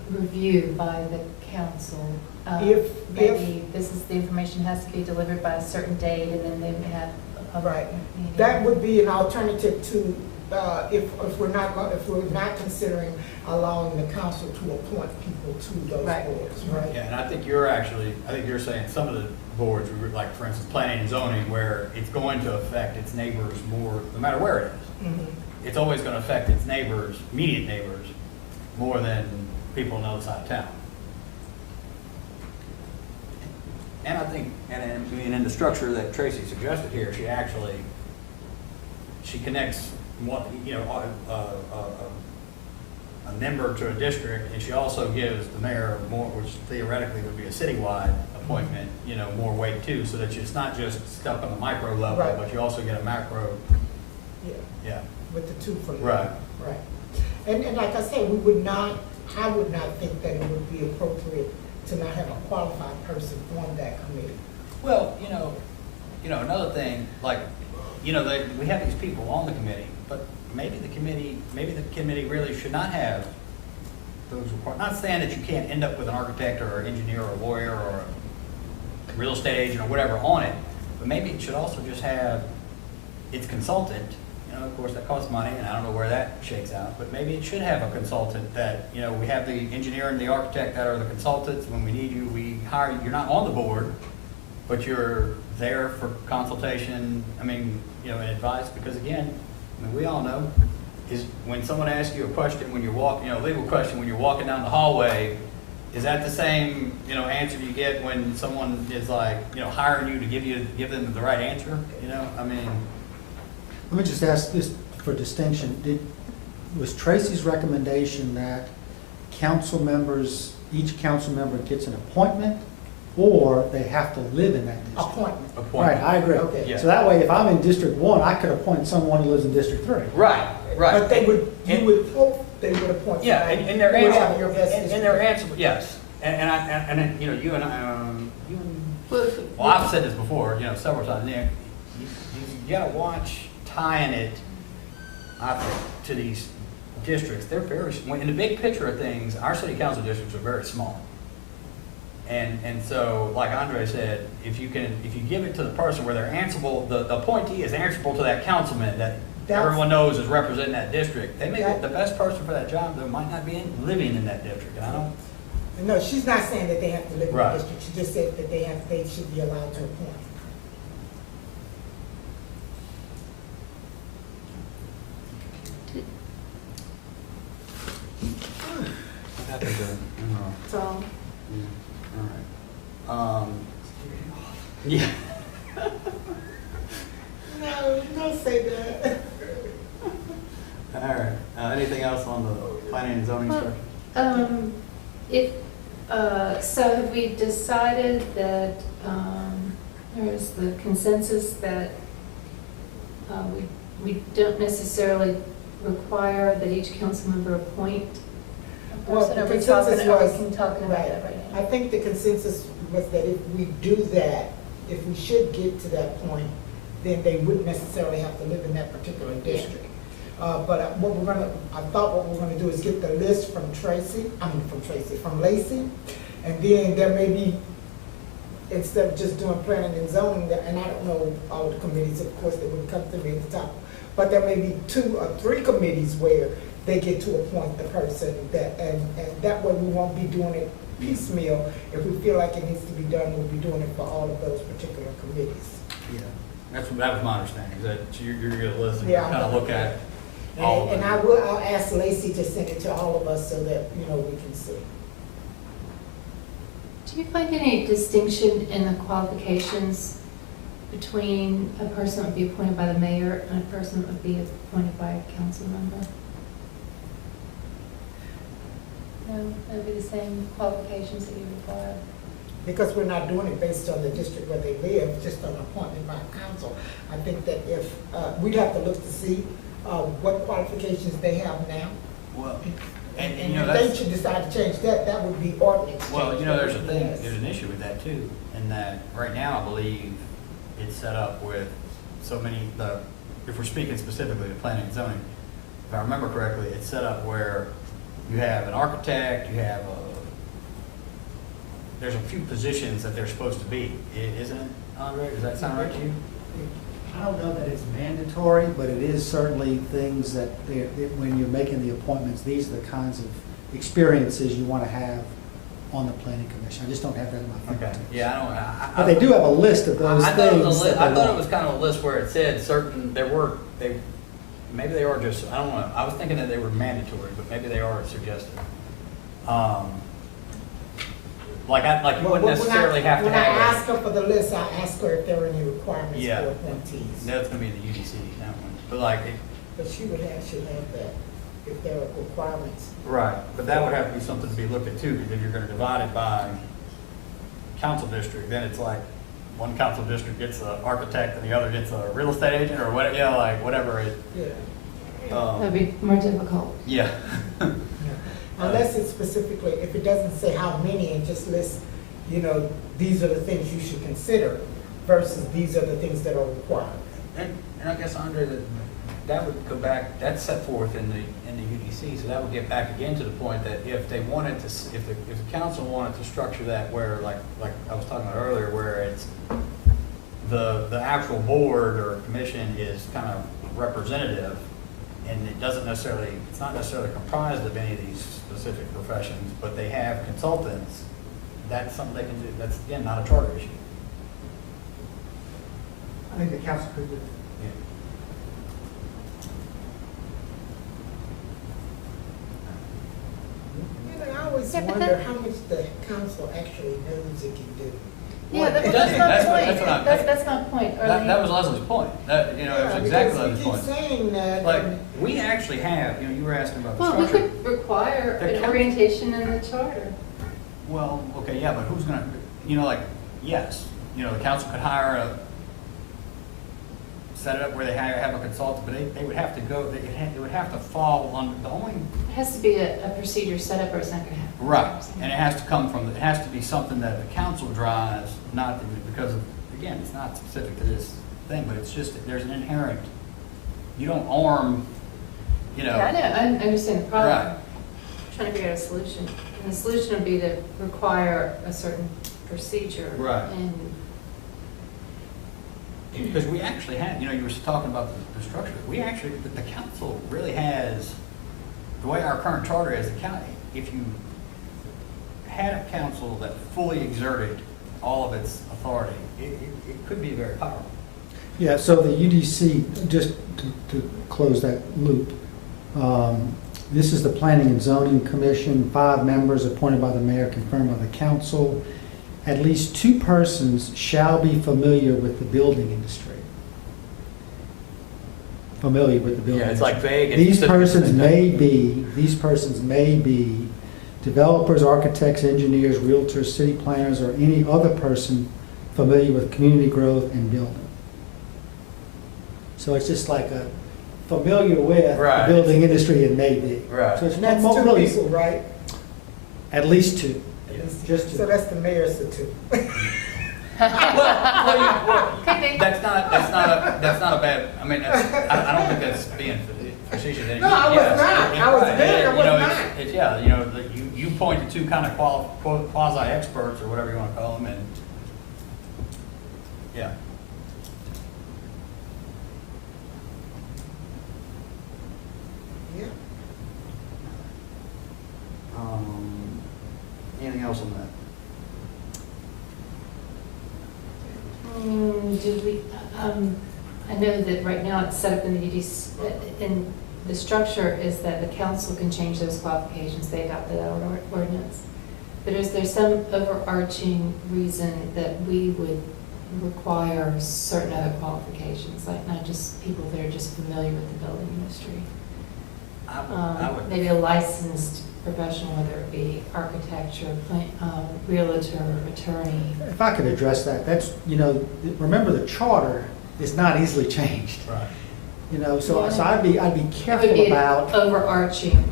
review by the council? Maybe this is, the information has to be delivered by a certain date, and then they would have a public Right. meeting. That would be an alternative to, if we're not considering allowing the council to appoint people to those Right. boards, right? Yeah, and I think you're saying some of the boards, like for instance, planning and zoning, where it's going to affect its neighbors more, no matter where it is. Mhm. It's always gonna affect its neighbors, immediate neighbors, more than people on the other side of town. And I think, and in the structure that Tracy suggested here, she connects one, you know, a member to a district, and she also gives the mayor more, which theoretically would be a citywide appointment, you know, more weight too, so that it's not just stuck on the micro level, Right. but you also get a macro, Yeah, yeah. with the two for you. Right. Right. And like I said, I would not think that it would be appropriate to not have a qualified person on that committee. Well, you know, another thing, like, you know, we have these people on the committee, but maybe the committee really should not have those requirements. Not saying that you can't end up with an architect or an engineer or a lawyer or a real estate agent or whatever on it, but maybe it should also just have its consultant. You know, of course, that costs money, and I don't know where that shakes out, but maybe it should have a consultant that, you know, we have the engineer and the architect that are the consultants. When we need you, we hire you. You're not on the board, but you're there for consultation, and advice, because again, we all know, is when someone asks you a question when you're walking, legal question, when you're walking down the hallway, is that the same, answer you get when someone is like, hiring you to give them the right answer? Let me just ask this for distinction. Was Tracy's recommendation that council members, each council member gets an appointment, or they have to live in that district? Appointment. Right, I agree. Okay. Yeah. So that way, if I'm in District 1, I could appoint someone who lives in District 3. Right, right. But you would hope they would appoint. Yeah, somebody and their who would answer, have your best and their answer, yes. and you know, you and well, I've said this before, you know, several times, Nick, you gotta watch tying it, I think, to these districts. They're very, in the big picture of things, our city council districts are very small. And so, like Andre said, if you give it to the person where they're answerable, the appointee is answerable to that councilman that everyone knows is representing that district, they may be the best person for that job, though might not be living in that district, and I don't. No, she's not saying that they have to live in the Right. district, she just said that they should be allowed to appoint. So, All right. Yeah. No, don't say that. All right. Anything else on the planning and zoning Well, structure? so have we decided that, there is the consensus that, we don't necessarily require that each council member appoint a Well, person? the Are we consensus talking, are was- we talking about that right I now? think the consensus was that if we do that, if we should get to that point, then they wouldn't necessarily have to live in that particular district. But I thought what we're gonna do is get the list from Lacey, and then there may be, instead of just doing planning and zoning, and I don't know all the committees, of course, that would come to me at the top, but there may be 2 or 3 committees where they get to appoint the person and that way we won't be doing it piecemeal. If we feel like it needs to be done, we'll be doing it for all of those particular committees. Yeah. That was my understanding, is that you're gonna listen, Yeah. kind of look at all of And it. I'll ask Lacey to send it to all of us so that, we can see. Do you find any distinction in the qualifications between a person that would be appointed by the mayor and a person that would be appointed by a council member? No, that would be the same qualifications that you require. Because we're not doing it based on the district where they live, just on appointment by council. I think that if, we'd have to look to see what qualifications they have now. Well, And you know, if they that's, should decide to change that, that would be ordinance. well, change. you know, there's a thing, Yes. there's an issue with that too, in that right now, I believe it's set up with so many, if we're speaking specifically to planning and zoning, if I remember correctly, it's set up where you have an architect, you have there's a few positions that they're supposed to be, isn't it, Andre? Does that sound right to you? I don't know that it's mandatory, but it is certainly things that when you're making the appointments, these are the kinds of experiences you want to have on the planning commission. I just don't have that in my fingertips. Yeah, But they do have a list of those I thought it was things a list, that I they thought it want. was kind of a list where it said certain, maybe they are just, I don't know, I was thinking that they were mandatory, but maybe they are suggested. Like you Well, wouldn't necessarily have to When I have ask her for the list, I ask her if there are any requirements Yeah. for appointees. that's gonna be the UDC, that one, but like, But should have that, if there are requirements. right, but that would have to be something to be looked at too, because if you're gonna divide it by council district, then it's like, one council district gets an architect and the other gets a real estate agent, or what, like, whatever it, Yeah. That'd be more difficult. yeah. Yeah. Unless it's specifically, if it doesn't say how many and just lists, these are the things you should consider versus these are the things that are required. And I guess, Andre, that would go back, that's set forth in the UDC, so that would get back again to the point that if they wanted to, if the council wanted to structure that where, like I was talking about earlier, where it's the actual board or commission is kind of representative, and it's not necessarily comprised of any of these specific professions, but they have consultants, that's something they can do. That's, again, not a charter issue. I think the council could do it. I always Yeah, but wonder that- how much the council actually knows it can do. Yeah, It that's doesn't. my That's what point. I'm- That's my point. That was Leslie's point. That, it was exactly Leslie's point. Because he keeps saying that. Like, we actually have, you were asking about the Well, we structure. could require The an coun- orientation in the charter. Well, okay, yeah, but who's gonna, yes, the council could hire set it up where they have a consultant, but they would have to go, it would have to fall on, the only, It has to be a procedure set up or it's not gonna happen. right, and it has to come from, it has to be something that the council drives, not because of, again, it's not specific to this thing, but it's just, that there's an inherent, you don't arm, you know. Yeah, I know, I understand the problem. Right. I'm trying to figure out a solution. And the solution would be to require a certain procedure. Right. And Because we actually had, you know, you were talking about the structure, we actually, the council really has, the way our current charter is, the county, if you had a council that fully exerted all of its authority, it could be very powerful. Yeah, so the UDC, just to close that loop, this is the Planning and Zoning Commission, 5 members appointed by the mayor, confirmed by the council. At least 2 persons shall be familiar with the building industry. Familiar with the building Yeah, it's industry. like vague and These specific. persons may be developers, architects, engineers, realtors, city planners, or any other person familiar with community growth and building. So it's just like a familiar with Right. the building industry and may be. Right. So it's And that's not 2 really- people, right? At least 2. Just So to, that's the mayor's the 2. could be. That's not a bad, I mean, I don't think that's being facetious. No, I was not. I was Right. there, I You was know, not. it's, yeah, you know, you point to 2 kind of quasi-experts or whatever you want to call them, and, yeah. Yeah. Anything else on that? Do we, I know that right now it's set up in the UDC, and the structure is that the council can change those qualifications, they adopted that ordinance. But is there some overarching reason that we would require certain other qualifications, like not just people that are just familiar with the building industry? I would, Maybe a licensed professional, whether it be architecture, realtor, attorney. if I could address that, that's, you know, remember the charter is not easily changed. right. You know, so Yeah. I'd be It would careful be an about, overarching.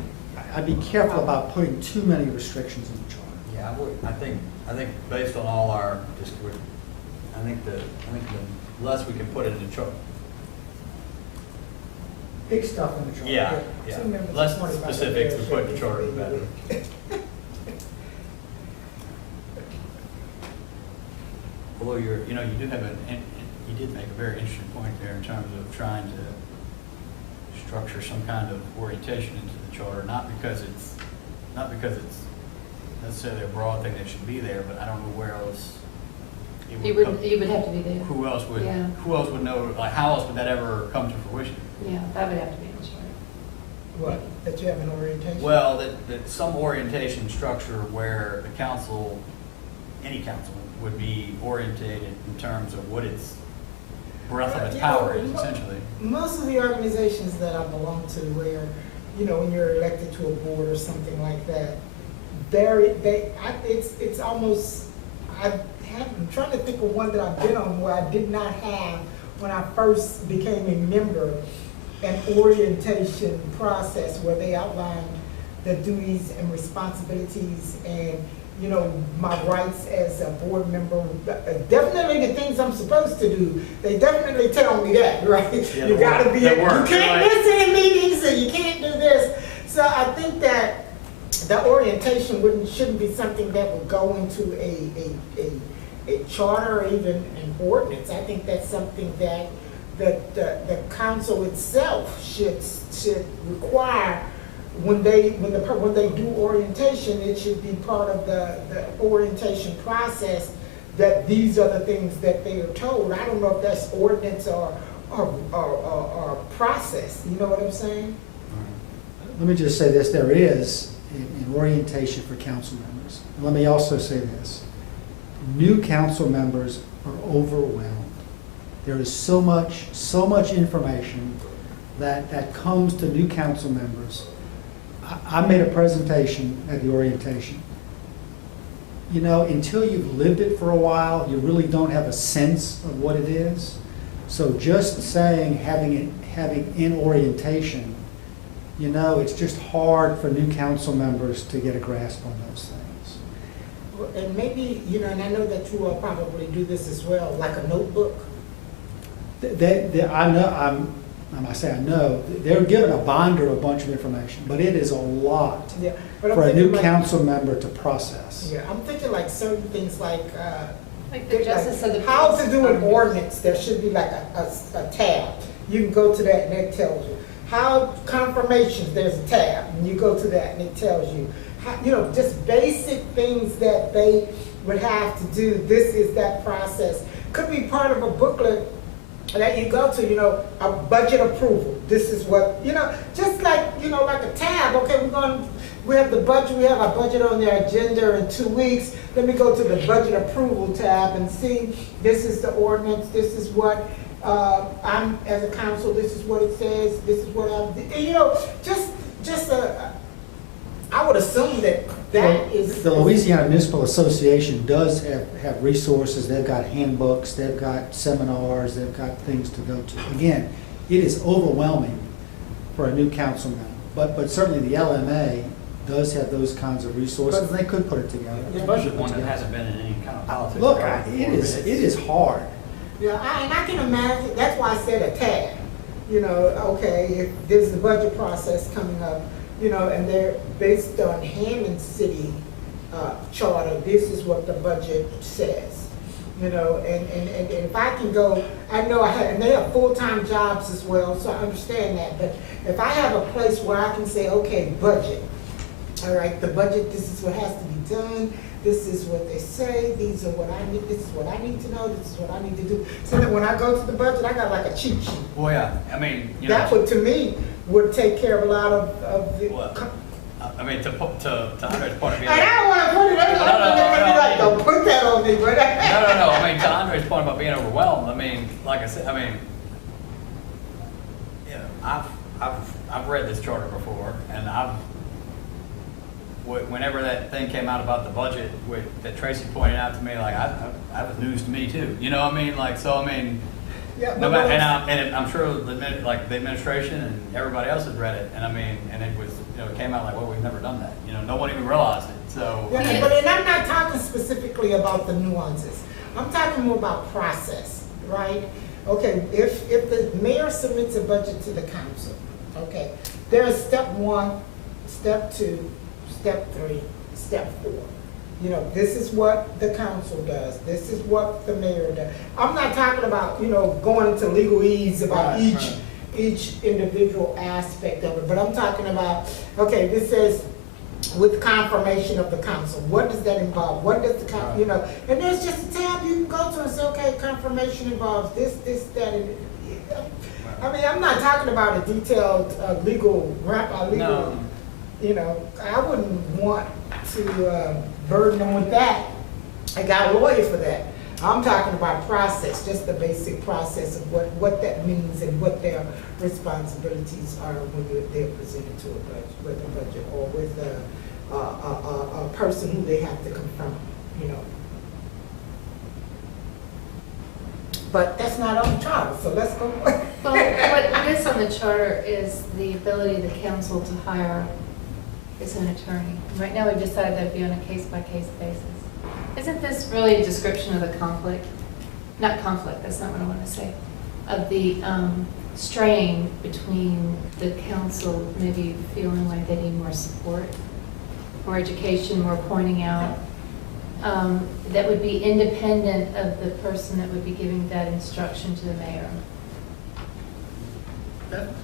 I'd be careful about putting too many restrictions in the charter. Yeah, I would, I think based on all our, I think the less we can put it in the chart. Big stuff in the charter. Yeah, yeah. 2 members Less appointed by the specifics mayor we put in the should charter, be the better. Although you do have you did make a very interesting point there in terms of trying to structure some kind of orientation into the charter, not because it's necessarily a broad thing that should be there, but I don't know where else it You would come. would have to be there. Who else Yeah. would know, like, how else would that ever come to fruition? Yeah, that would have to be in the charter. What, that you have an orientation? Well, that some orientation structure where the council, any council, would be orientated in terms of what its breadth of its You power know, is, essentially. Most of the organizations that I belong to where, you know, when you're elected to a board or something like that, it's almost, I'm trying to think of one that I've been on where I did not have, when I first became a member, an orientation process where they outlined the duties and responsibilities and, you know, my rights as a board member, definitely the things I'm supposed to do. They definitely tell me that, right? Yeah, You gotta be, you that work, can't right. miss any meetings and you can't do this. So I think that the orientation shouldn't be something that would go into a charter or even an ordinance. I think that's something that the council itself should require when they do orientation. It should be part of the orientation process that these are the things that they are told. I don't know if that's ordinance or process. You know what I'm saying? Let me just say this, there is an orientation for council members. And let me also say this, new council members are overwhelmed. There is so much information that comes to new council members. I made a presentation at the orientation. You know, until you've lived it for a while, you really don't have a sense of what it is. So just saying, having in orientation, you know, it's just hard for new council members to get a grasp on those things. And maybe, you know, and I know that you all probably do this as well, like a notebook. I know, I say I know, they're given a binder, a bunch of information, but it is a lot Yeah. But I'm for a thinking new like- council member to process. Yeah, I'm thinking like certain things like, Like the justice of the peace. how to do an ordinance, there should be like a tab. You can go to that and it tells you. How confirmations, there's a tab, and you go to that and it tells you. How, you know, just basic things that they would have to do, this is that process. Could be part of a booklet that you go to, you know, a budget approval. This is what, you know, just like, you know, like a tab, okay, we have the budget, we have our budget on their agenda in 2 weeks. Let me go to the budget approval tab and see, this is the ordinance, this is what, I'm, as a council, this is what it says, this is what I'm, you know, just I would assume that is. The Louisiana Municipal Association does have resources, they've got handbooks, they've got seminars, they've got things to go to. Again, it is overwhelming for a new council member, but certainly the LMA does have those kinds of resources, and they could put it together. Especially one that hasn't been in any kind of politics. Look, right? it is hard. Yeah, and I can imagine, that's why I said a tab. You know, okay, if there's the budget process coming up, you know, and they're based on Hammond City charter, this is what the budget says. You know, and if I can go, I know and they have full-time jobs as well, so I understand that. But if I have a place where I can say, okay, budget, all right, the budget, this is what has to be done, this is what they say, these are what I need, this is what I need to know, this is what I need to do. So that when I go to the budget, I got like a cheat sheet. Well, yeah, I mean, you know. That would, to me, would take care of a lot of the. Well, I mean, to Andre's point of view. And I don't wanna put it, like, don't put that on me, but. No, I mean, to Andre's point about being overwhelmed, I mean, like I said, I mean, you know, I've read this charter before, and whenever that thing came out about the budget, that Tracy pointed out to me, like, that was news to me too, you know what I mean? Like, so, I mean, Yeah, no matter, and I'm sure the administration and everybody else has read it, and I mean, and it was, you know, it came out like, well, we've never done that, you know, no one even realized it, so. Yeah, but and I'm not talking specifically about the nuances. I'm talking more about process, right? Okay, if the mayor submits a budget to the council, okay, there's step 1, step 2, step 3, step 4. You know, this is what the council does, this is what the mayor does. I'm not talking about, you know, going into legalese about each individual aspect of it, but I'm talking about, okay, this says with confirmation of the council. What does that involve? What does the council, you know, and there's just a tab you can go to and say, okay, confirmation involves this, that, and I mean, I'm not talking about a detailed legal, No. you know, I wouldn't want to burden them with that. I got a lawyer for that. I'm talking about process, just the basic process of what that means and what their responsibilities are when they're presented to a budget, with a budget or with a person who they have to confirm, you know. But that's not on the charter, so let's go. Well, what is on the charter is the ability of the council to hire its own attorney. Right now, we've decided that'd be on a case-by-case basis. Isn't this really a description of the conflict? Not conflict, that's not what I want to say. Of the strain between the council maybe feeling like they need more support, more education, more pointing out, that would be independent of the person that would be giving that instruction to the mayor.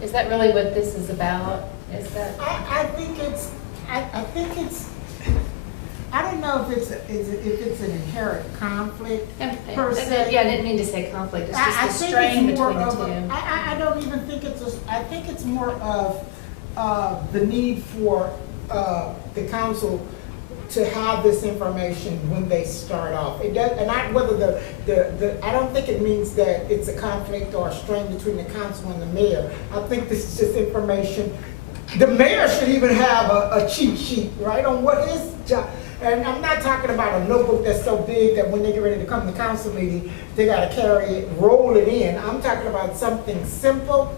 Is that really what this is about? Is that? I think it's, I don't know if it's an inherent conflict per se. Yeah, I didn't mean to say conflict, it's I just the think strain it's more between the of two. I don't even think I think it's more of the need for the council to have this information when they start off. It does, and whether I don't think it means that it's a conflict or a strain between the council and the mayor. I think this is just information The mayor should even have a cheat sheet, right, on what his job. And I'm not talking about a notebook that's so big that when they get ready to come to council meeting, they gotta carry it, roll it in. I'm talking about something simple,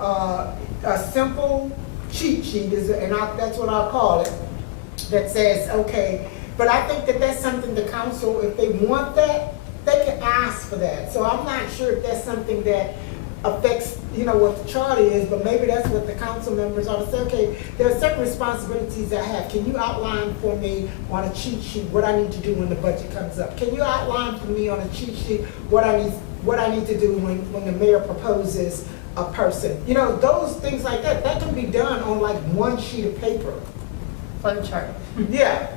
a simple cheat sheet that's what I'll call it, that says, okay. But I think that that's something the council, if they want that, they can ask for that. So I'm not sure if that's something that affects, what the charter is, but maybe that's what the council members ought to say, okay, there are certain responsibilities I have. Can you outline for me on a cheat sheet what I need to do when the budget comes up? Can you outline for me on a cheat sheet what I need to do when the mayor proposes a person? Those things like that can be done on like one sheet of paper. Flow chart. Yeah.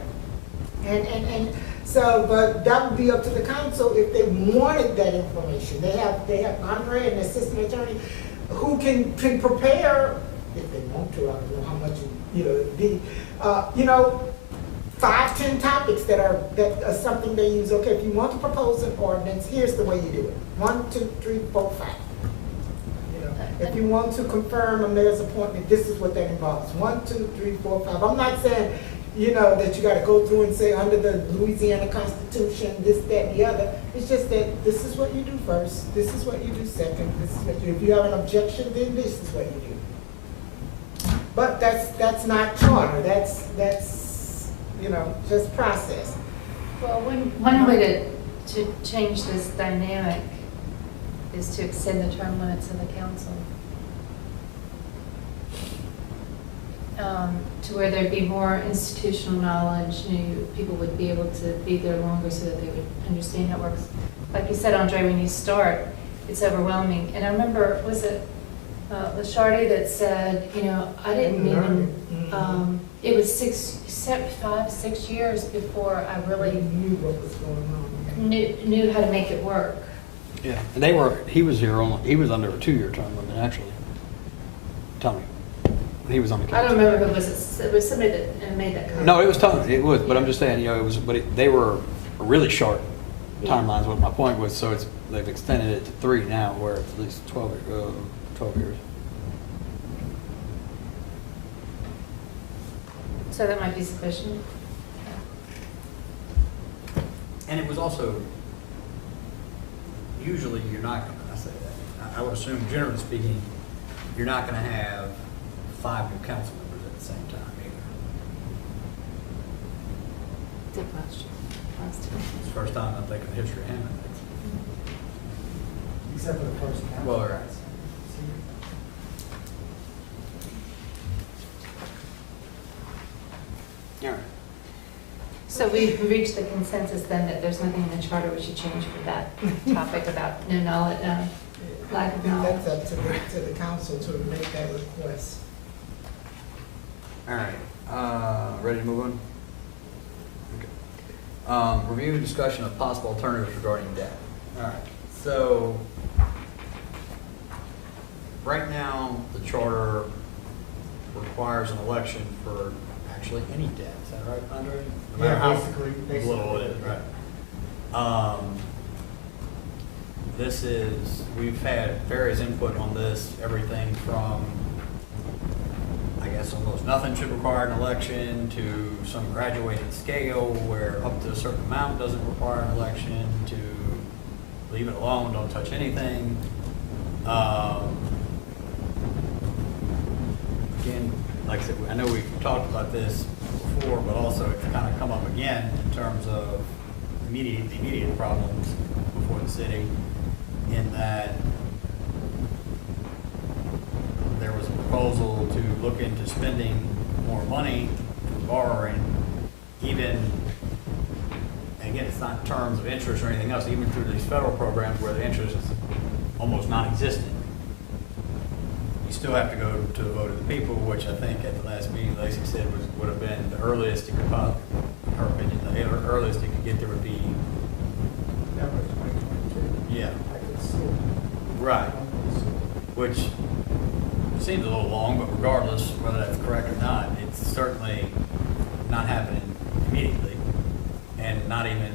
And so, but that would be up to the council if they wanted that information. They have Andre, an assistant attorney, who can prepare, if they want to, I don't know how much, it'd be, 5, 10 topics that are something they use. Okay, if you want to propose an ordinance, here's the way you do it. 1, 2, 3, 4, 5. If you want to confirm a mayor's appointment, this is what that involves. 1, 2, 3, 4, 5. I'm not saying, that you got to go through and say under the Louisiana Constitution, this, that, and the other. It's just that this is what you do first. This is what you do second. This is what you do. If you have an objection, then this is what you do. But that's not charter. That's just process. Well, one way to change this dynamic is to extend the term limits of the council. To where there'd be more institutional knowledge, people would be able to be there longer so that they would understand how it works. Like you said, Andre, when you start, it's overwhelming. And I remember, was it Lashardi that said, I didn't even, it was 5, 6 years before I really knew what was going on. Knew how to make it work. Yeah, and he was under a 2-year term limit, actually. Tell me. He was on the council. I don't remember who it was. It was somebody that made that comment. No, it was Tony. It was, but I'm just saying, they were really short timelines. What my point was, so they've extended it to 3 now, where it's at least 12 years. So that might be sufficient. And it was also, usually you're not going to, I say that, I would assume generally speaking, you're not going to have 5 new council members at the same time either. Good question. It's the first time I think in the history of Hammond. Except for the first council. Well, right. All right. So we've reached the consensus then that there's nothing in the charter we should change for that topic about no knowledge, lack of knowledge. That's up to the council to make that request. All right. Ready to move on? Okay. Review and discussion of possible alternatives regarding debt. All right. So right now, the charter requires an election for actually any debt. Is that right, Andre? No matter how little it is, right? We've had various input on this, everything from, I guess, almost nothing should require an election to some graduated scale where up to a certain amount doesn't require an election to leave it alone, don't touch anything. Again, like I said, I know we've talked about this before, but also it's kind of come up again in terms of immediate problems before the city, in that there was a proposal to look into spending more money, borrowing, even, and again, it's not in terms of interest or anything else, even through these federal programs where the interest is almost non-existent. You still have to go to the vote of the people, which I think at the last meeting, Lacey said would have been the earliest it could, in her opinion, the earliest it could get there would be. November 2022. Yeah. I could see. Right. Which seems a little long, but regardless whether that's correct or not, it's certainly not happening immediately, and not even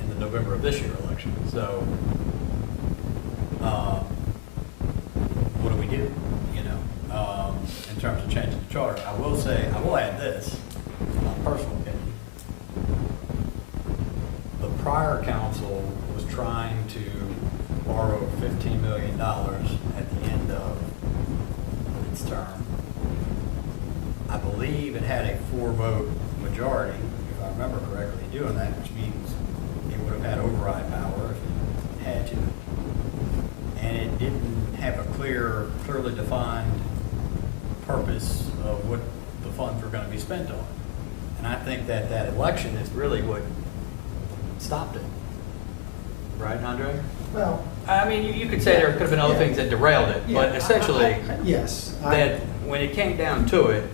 in the November of this year election. So, what do we do? In terms of changing the charter. term, I believe it had a 4-vote majority, if I remember correctly, doing that, which means it would have had override power if it had to. And it didn't have a clearly defined purpose of what the funds were going to be spent on. And I think that that election is really what stopped it. Right, Andre? Well, I mean, you could say there could have been other things that derailed it, but essentially, Yes. that when it came down to it,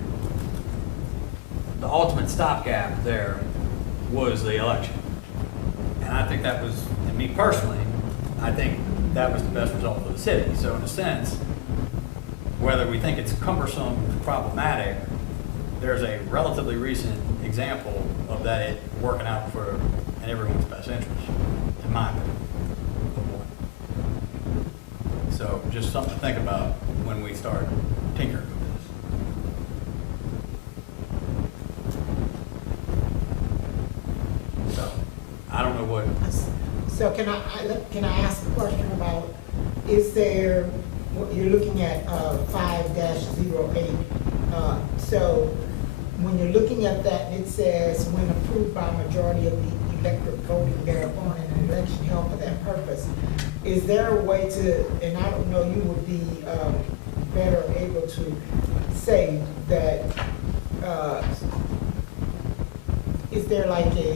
the ultimate stopgap there was the election. And I think that was, and me personally, I think that was the best result for the city. So in a sense, whether we think it's cumbersome, problematic, there's a relatively recent example of that it working out for in everyone's best interest, in my opinion. So just something to think about when we start tinkering with this. So, I don't know what, so can I ask a question about, is there, you're looking at 5-08, so when you're looking at that, it says, when approved by a majority of the electorate voting thereupon in an election held for that purpose, is there a way to, and I don't know, you would be better able to say that, is there like a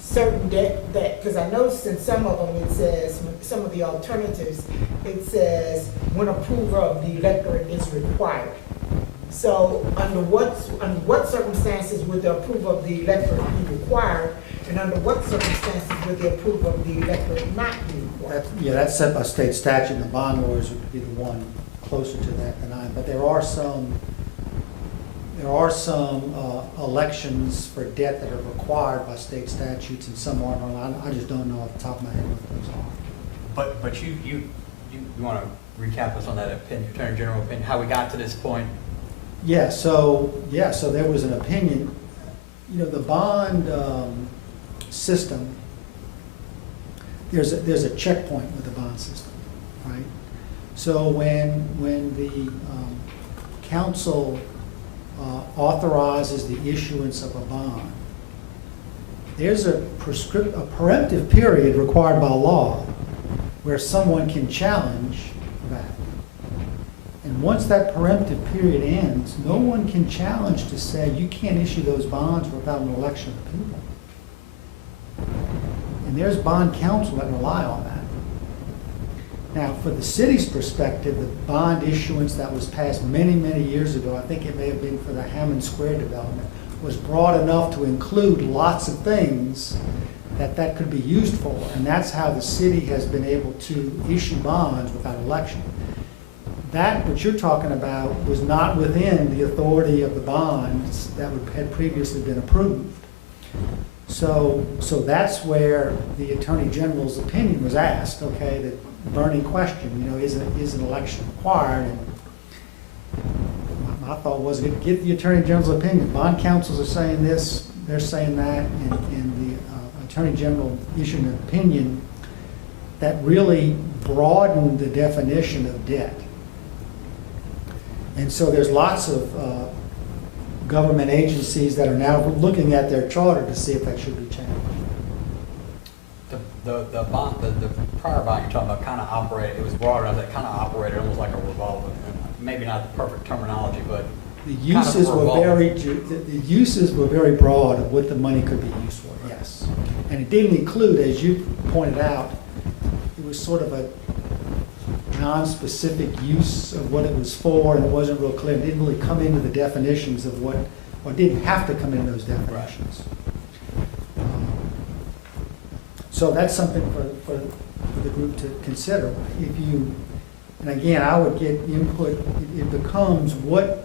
certain debt that, because I noticed in some of them it says, some of the alternatives, it says, when approval of the electorate is required. So under what circumstances would the approval of the electorate be required, and under what circumstances would the approval of the electorate not be required? That's set by state statute, and the bond lawyers would be the one closer to that than I am. But there are some elections for debt that are required by state statutes, and some aren't. I just don't know off the top of my head what those are. but you want to recap us on that opinion, Attorney General opinion, how we got to this point? So there was an opinion, the bond system, there's a checkpoint with the bond system, right? So when the council authorizes the issuance of a bond, there's a preemptive period required by law where someone can challenge that. And once that preemptive period ends, no one can challenge to say you can't issue those bonds without an election of the people. And there's bond counsel that rely on that. Now, for the city's perspective, the bond issuance that was passed many, many years ago, I think it may have been for the Hammond Square development, was broad enough to include lots of things that could be used for. And that's how the city has been able to issue bonds without election. That, what you're talking about, was not within the authority of the bonds that had previously been approved. So that's where the Attorney General's opinion was asked, okay, the burning question, is an election required? And my thought was, get the Attorney General's opinion. Bond counsels are saying this, they're saying that, and the Attorney General issued an opinion that really broadened the definition of debt. And so there's lots of government agencies that are now looking at their charter to see if that should be changed. The prior bond you're talking about kind of operated, it was broad enough that kind of operated almost like a revolver. Maybe not the perfect terminology, but the uses were very broad of what the money could be used for, yes. And it didn't include, as you pointed out, it was sort of a non-specific use of what it was for, and it wasn't real clear. It didn't really come into the definitions of what, or didn't have to come into those definitions. So that's something for the group to consider. And again, I would get input, it becomes what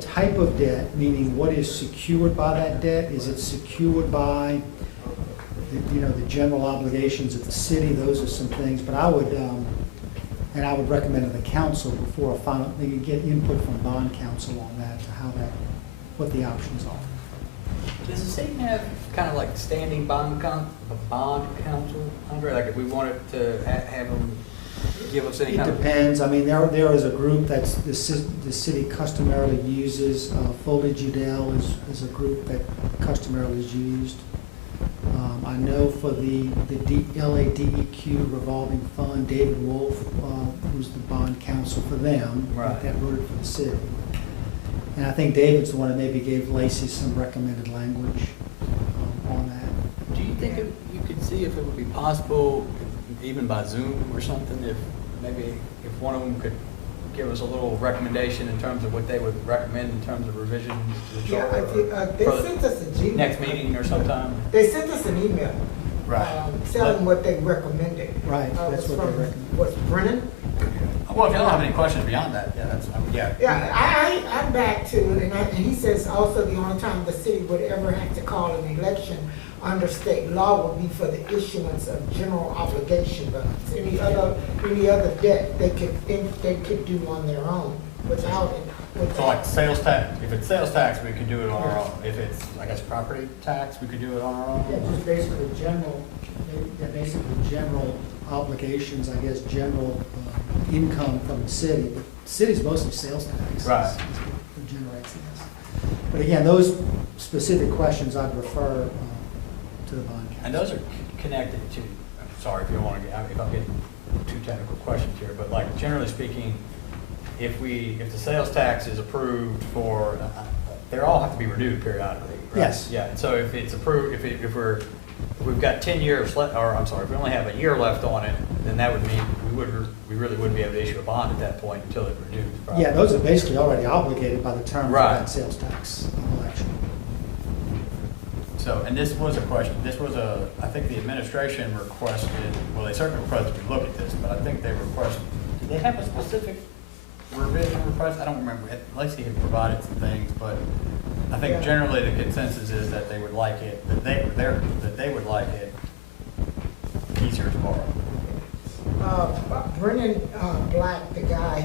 type of debt, meaning what is secured by that debt? Is it secured by the general obligations of the city? Those are some things, but I would recommend to the council before a final, they could get input from bond counsel on that, to what the options are. Does the city have kind of like standing bond counsel, Andre? Like if we wanted to have them give us any It kind of? depends. I mean, there is a group that's, the city customarily uses, Folded Udell is a group that customarily is used. I know for the LADEQ revolving fund, David Wolf, who's the bond counsel for them, Right. that voted for the city. And I think David's the one that maybe gave Lacey some recommended language on that. Do you think you could see if it would be possible, even by Zoom or something, if maybe if one of them could give us a little recommendation in terms of what they would recommend in terms of revisions to the Yeah, charter? they for the sent us a Gmail. Next meeting or sometime? They sent us an email. Telling what they recommended. Right, that's what they recommend. What's Brennan? Well, if you don't have any questions beyond that, yeah, that's, yeah. Yeah, I'm back to, and he says also the only time the city would ever have to call an election under state law would be for the issuance of general obligation bonds. Any other debt they could do on their own without it. So like sales tax, if it's sales tax, we could do it on our own. If it's, I guess, property tax, we could do it on our Yeah, own. just basically general obligations, I guess, general income from the city. The city's mostly sales tax. Right. is what generates this. But again, those specific questions I'd refer to the bond counsel. And those are connected to, I'm sorry if you want to get, if I'm getting too technical questions here, but like generally speaking, if the sales tax is approved for, they all have to be renewed periodically, right? Yes. Yeah, and so if it's approved, if we've got 10 years left, or I'm sorry, if we only have a year left on it, then that would mean we really wouldn't be able to issue a bond at that point until it renews. probably. Yeah, those are basically already obligated by the terms of Right. that sales tax election. So, and this was a question, I think the administration requested, well, they certainly requested we look at this, but I think they requested, did they have a specific revision request? I don't remember. Lacey had provided some things, but I think Yeah. generally the consensus is that they would like it, that they would like it easier to borrow. Brennan Black, the guy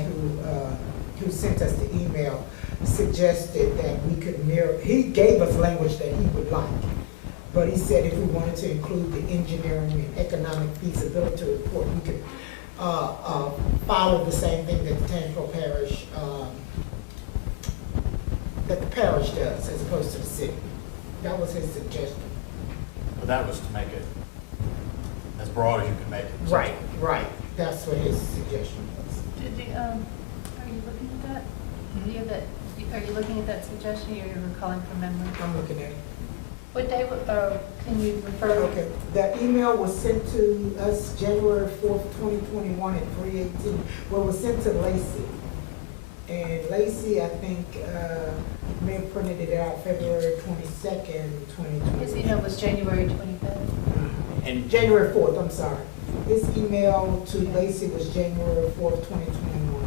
who sent us the email, suggested that we could mirror, he gave us language that he would like. But he said if we wanted to include the engineering and economic feasibility report, we could follow the same thing that the Tangipahoa Parish, that the parish does as opposed to the city. That was his suggestion. But that was to make it as broad as you can make it. Right, right. That's what his suggestion was. Did you, are you looking at that? Do you have that, are you looking at that suggestion or you're recalling from memory? I'm looking at it. What day, can you refer? Okay, that email was sent to us January 4th, 2021 at 3:18. Well, it was sent to Lacey. And Lacey, I think, may have printed it out February 22nd, His 2020. email was January 25th. And January 4th, I'm sorry. His email to Lacey was January 4th, 2021.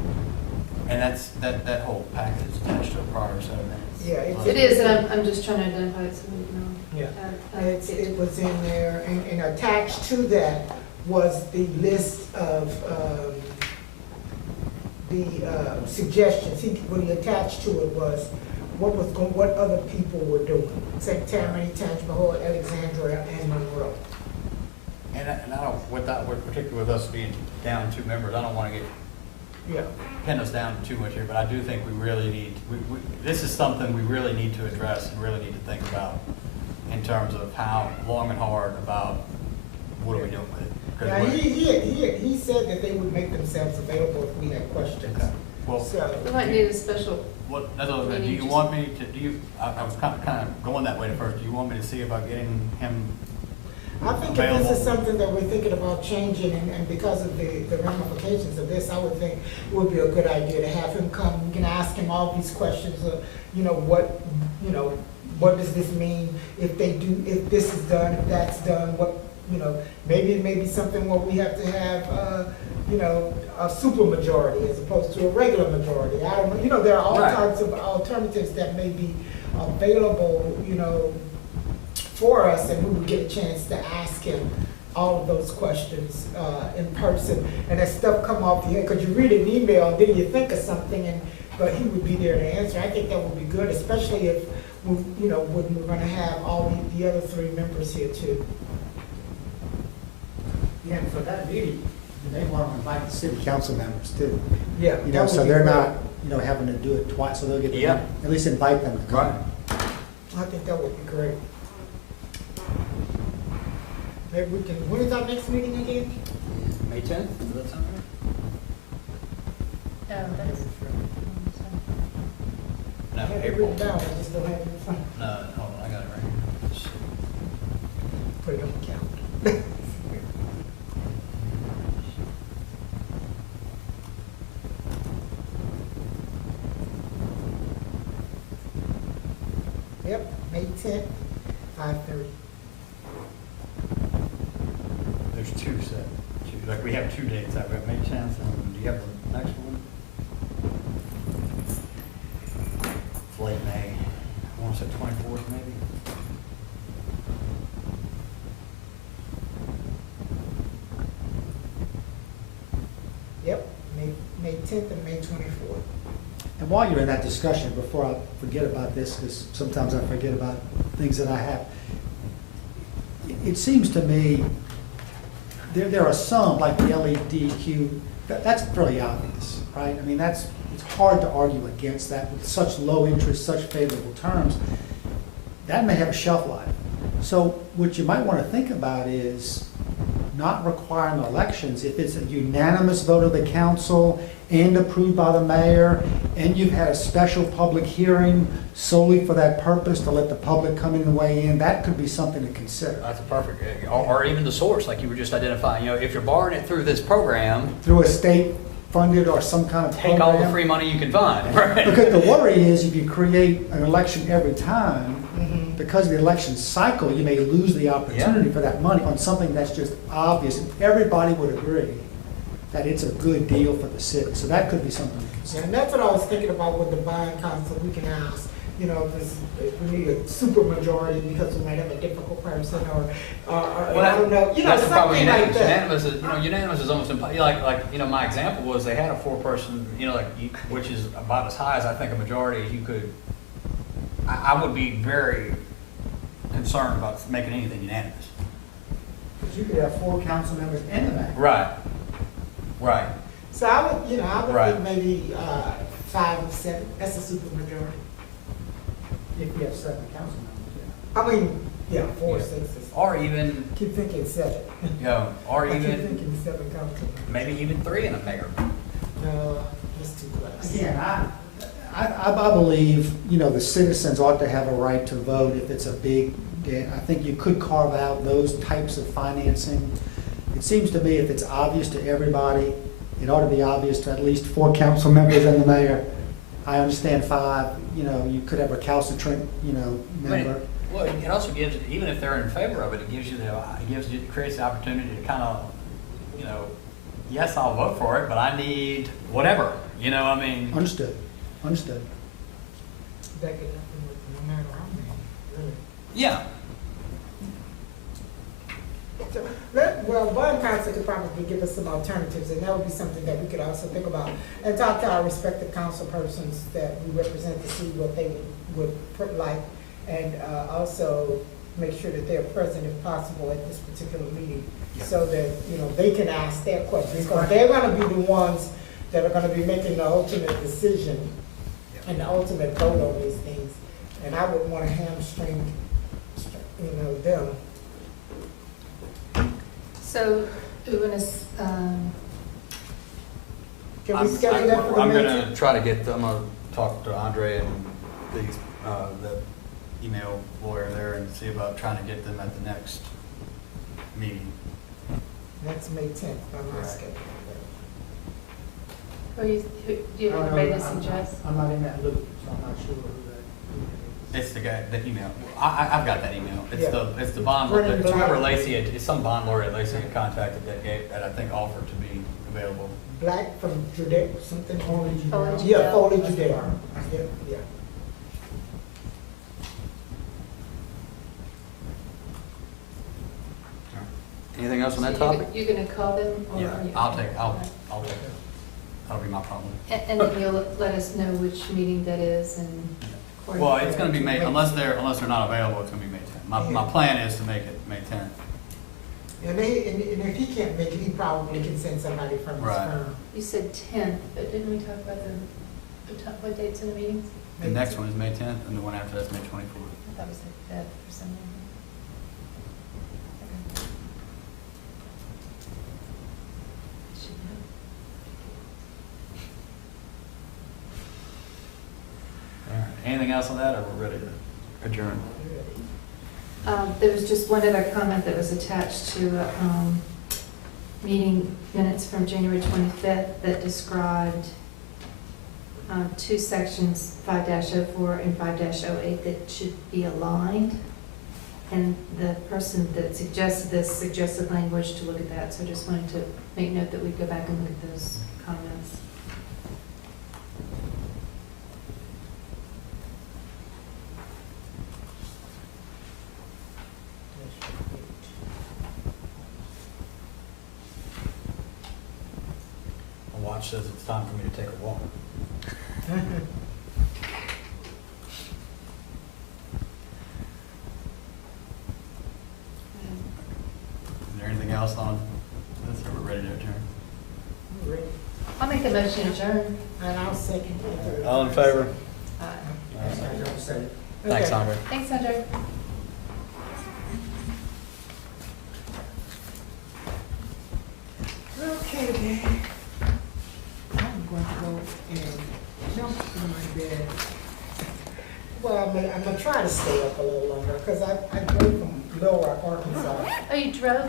And that whole package is attached to a prior set of minutes. Yeah, it's- It is, and I'm just trying to identify it so we know. Yeah. It was in there, and attached to that was the list of the suggestions. What he attached to it was what other people were doing. St. Tammany, Tangipahoa, Alexandria, and Monroe. And I don't, particularly with us being down 2 members, I don't want to get pin us down too much here, but I do think we really need, this is something we really need to address and really need to think about in terms of how long and hard about what are we doing with it. 'Cause Now, we're- he said that they would make themselves available if we had questions. Okay. Well, So, We might need a special, that's what I was gonna, do you want me to, I was kind of going that way at first. Do you want me to see about getting him I think if available? this is something that we're thinking about changing, and because of the ramifications of this, I would think it would be a good idea to have him come. We can ask him all these questions of, what does this mean if they do, if this is done, if that's done, maybe it may be something where we have to have, a super majority as opposed to a regular majority. I don't know, there are all Right. types of alternatives that may be available, for us, and we would get a chance to ask him all of those questions in person. And as stuff come off the head, because you read an email and then you think of something, but he would be there to answer. I think that would be good, especially if when we're going to have all the other 3 members here too. Yeah, for that meeting, They want to invite the city council members too. Yeah. You that know, would so be they're great. not, you know, having to do it twice, so they'll get, Yeah. at least invite them to come. Right. I think that would be great. Maybe we can, when is our next meeting again? May 10th, does that sound right? Oh, that is. I No, have it April. written down, I just don't have it in front. No, hold on, I got it right here. Let's see. Put it on the calendar. Yep, May 10th, 5:30. There's two set, like we have two dates, I've got May 10th, and do you have the next one? It's late May, I want to say 24th maybe? Yep, May 10th and May 24th. And while you're in that discussion, before I forget about this, because sometimes I forget about things that I have, it seems to me there are some, like the LEDQ, that's fairly obvious, right? I mean, it's hard to argue against that with such low interest, such favorable terms. That may have a shelf life. So what you might want to think about is not requiring elections if it's a unanimous vote of the council and approved by the mayor, and you've had a special public hearing solely for that purpose to let the public come in and weigh in. That could be something to consider. That's a perfect, or even the source, like you were just identifying, if you're borrowing it through this program, Through a state-funded or some kind of take program. all the free money you can find, right? Because the worry is if you create an election every time, Mhm. because of the election cycle, you may lose the opportunity for that money on something that's just obvious. Everybody would agree that it's a good deal for the city. So that could be something to Yeah, consider. and that's what I was thinking about with the bond council. We can ask, if we need a super majority because we might have a difficult person or I don't know, That's the problem, something like unanimous. that. Unanimous is almost impossible. My example was they had a four-person, which is about as high as I think a majority as you could. I would be very concerned about making anything unanimous. But you could have 4 council members and the mayor. Right. So I would Right. think maybe 5 or 7, that's a super majority. If you have 7 council members, I mean, 4 or Yeah. 6 is, Or even, keep thinking 7. or I keep even, thinking 7 council members. maybe even 3 in a mayor. No, that's too close. Again, I believe, the citizens ought to have a right to vote if it's a big, I think you could carve out those types of financing. It seems to me if it's obvious to everybody, it ought to be obvious to at least 4 council members and the mayor. I understand 5, you could have a recalcitrant, member. Well, it also gives, even if they're in favor of it, it creates the opportunity to kind of, yes, I'll vote for it, but I need whatever, Understood. That could happen with no matter how many, really. Yeah. Well, bond council could probably give us some alternatives, and that would be something that we could also think about and talk to our respective council persons that we represent to see what they would like, and also make sure that they're present if possible at this particular meeting, so that, they can ask their questions, because they're gonna be the ones that are gonna be making the ultimate decision and the ultimate vote on these things, and I wouldn't wanna hamstring, them. So, we're gonna, Can we schedule that for the I'm May gonna 10th? try to I'm gonna talk to Andre and the email lawyer there and see about trying to get them at the next meeting. Next May 10th, by my Right. schedule. do you have anybody to suggest? I'm not in that loop, so I'm not sure who that is. It's the guy, the email. I've got that email. Yeah. It's the bond, Brennan it's whoever Black. Lacey, it's some bond lawyer that Lacey had contacted that I think offered to be available. Black from Judea, something. Foliage Yeah, Judea. Foliage Judea. Yeah. Anything else on that So topic? You're gonna call them? or- Yeah, I'll take it. That'll be my problem. And then you'll let us know which meeting that is and. according Well, to it's their- gonna be unless they're not available, it's gonna be May 10th. My plan is to make it May 10th. And if he can't make it, he probably can send somebody from his Right. firm. You said 10th, but didn't we talk about what dates in the meetings? The next one is May 10th, and the one after that's May 24th. I thought we said that for some reason. Okay. Should know. All right. Anything else on that, or we're ready to adjourn? There was just one other comment that was attached to meeting minutes from January 25th that described two sections, 5-04 and 5-08, that should be aligned. And the person that suggested this suggested language to look at that, so I just wanted to make note that we go back and look at those comments. My watch says it's time for me to take a walk. Is there anything else on this, or we're ready to adjourn? I'll make a motion to adjourn. And I'll second it. All in favor? Okay. Thanks, Andre. Thanks, Andre. Okay, then. I'm going to go and jump in my bed. Well, I'm gonna try to stay up a little longer, because I drove from Little Rock, Arkansas. Oh, you drove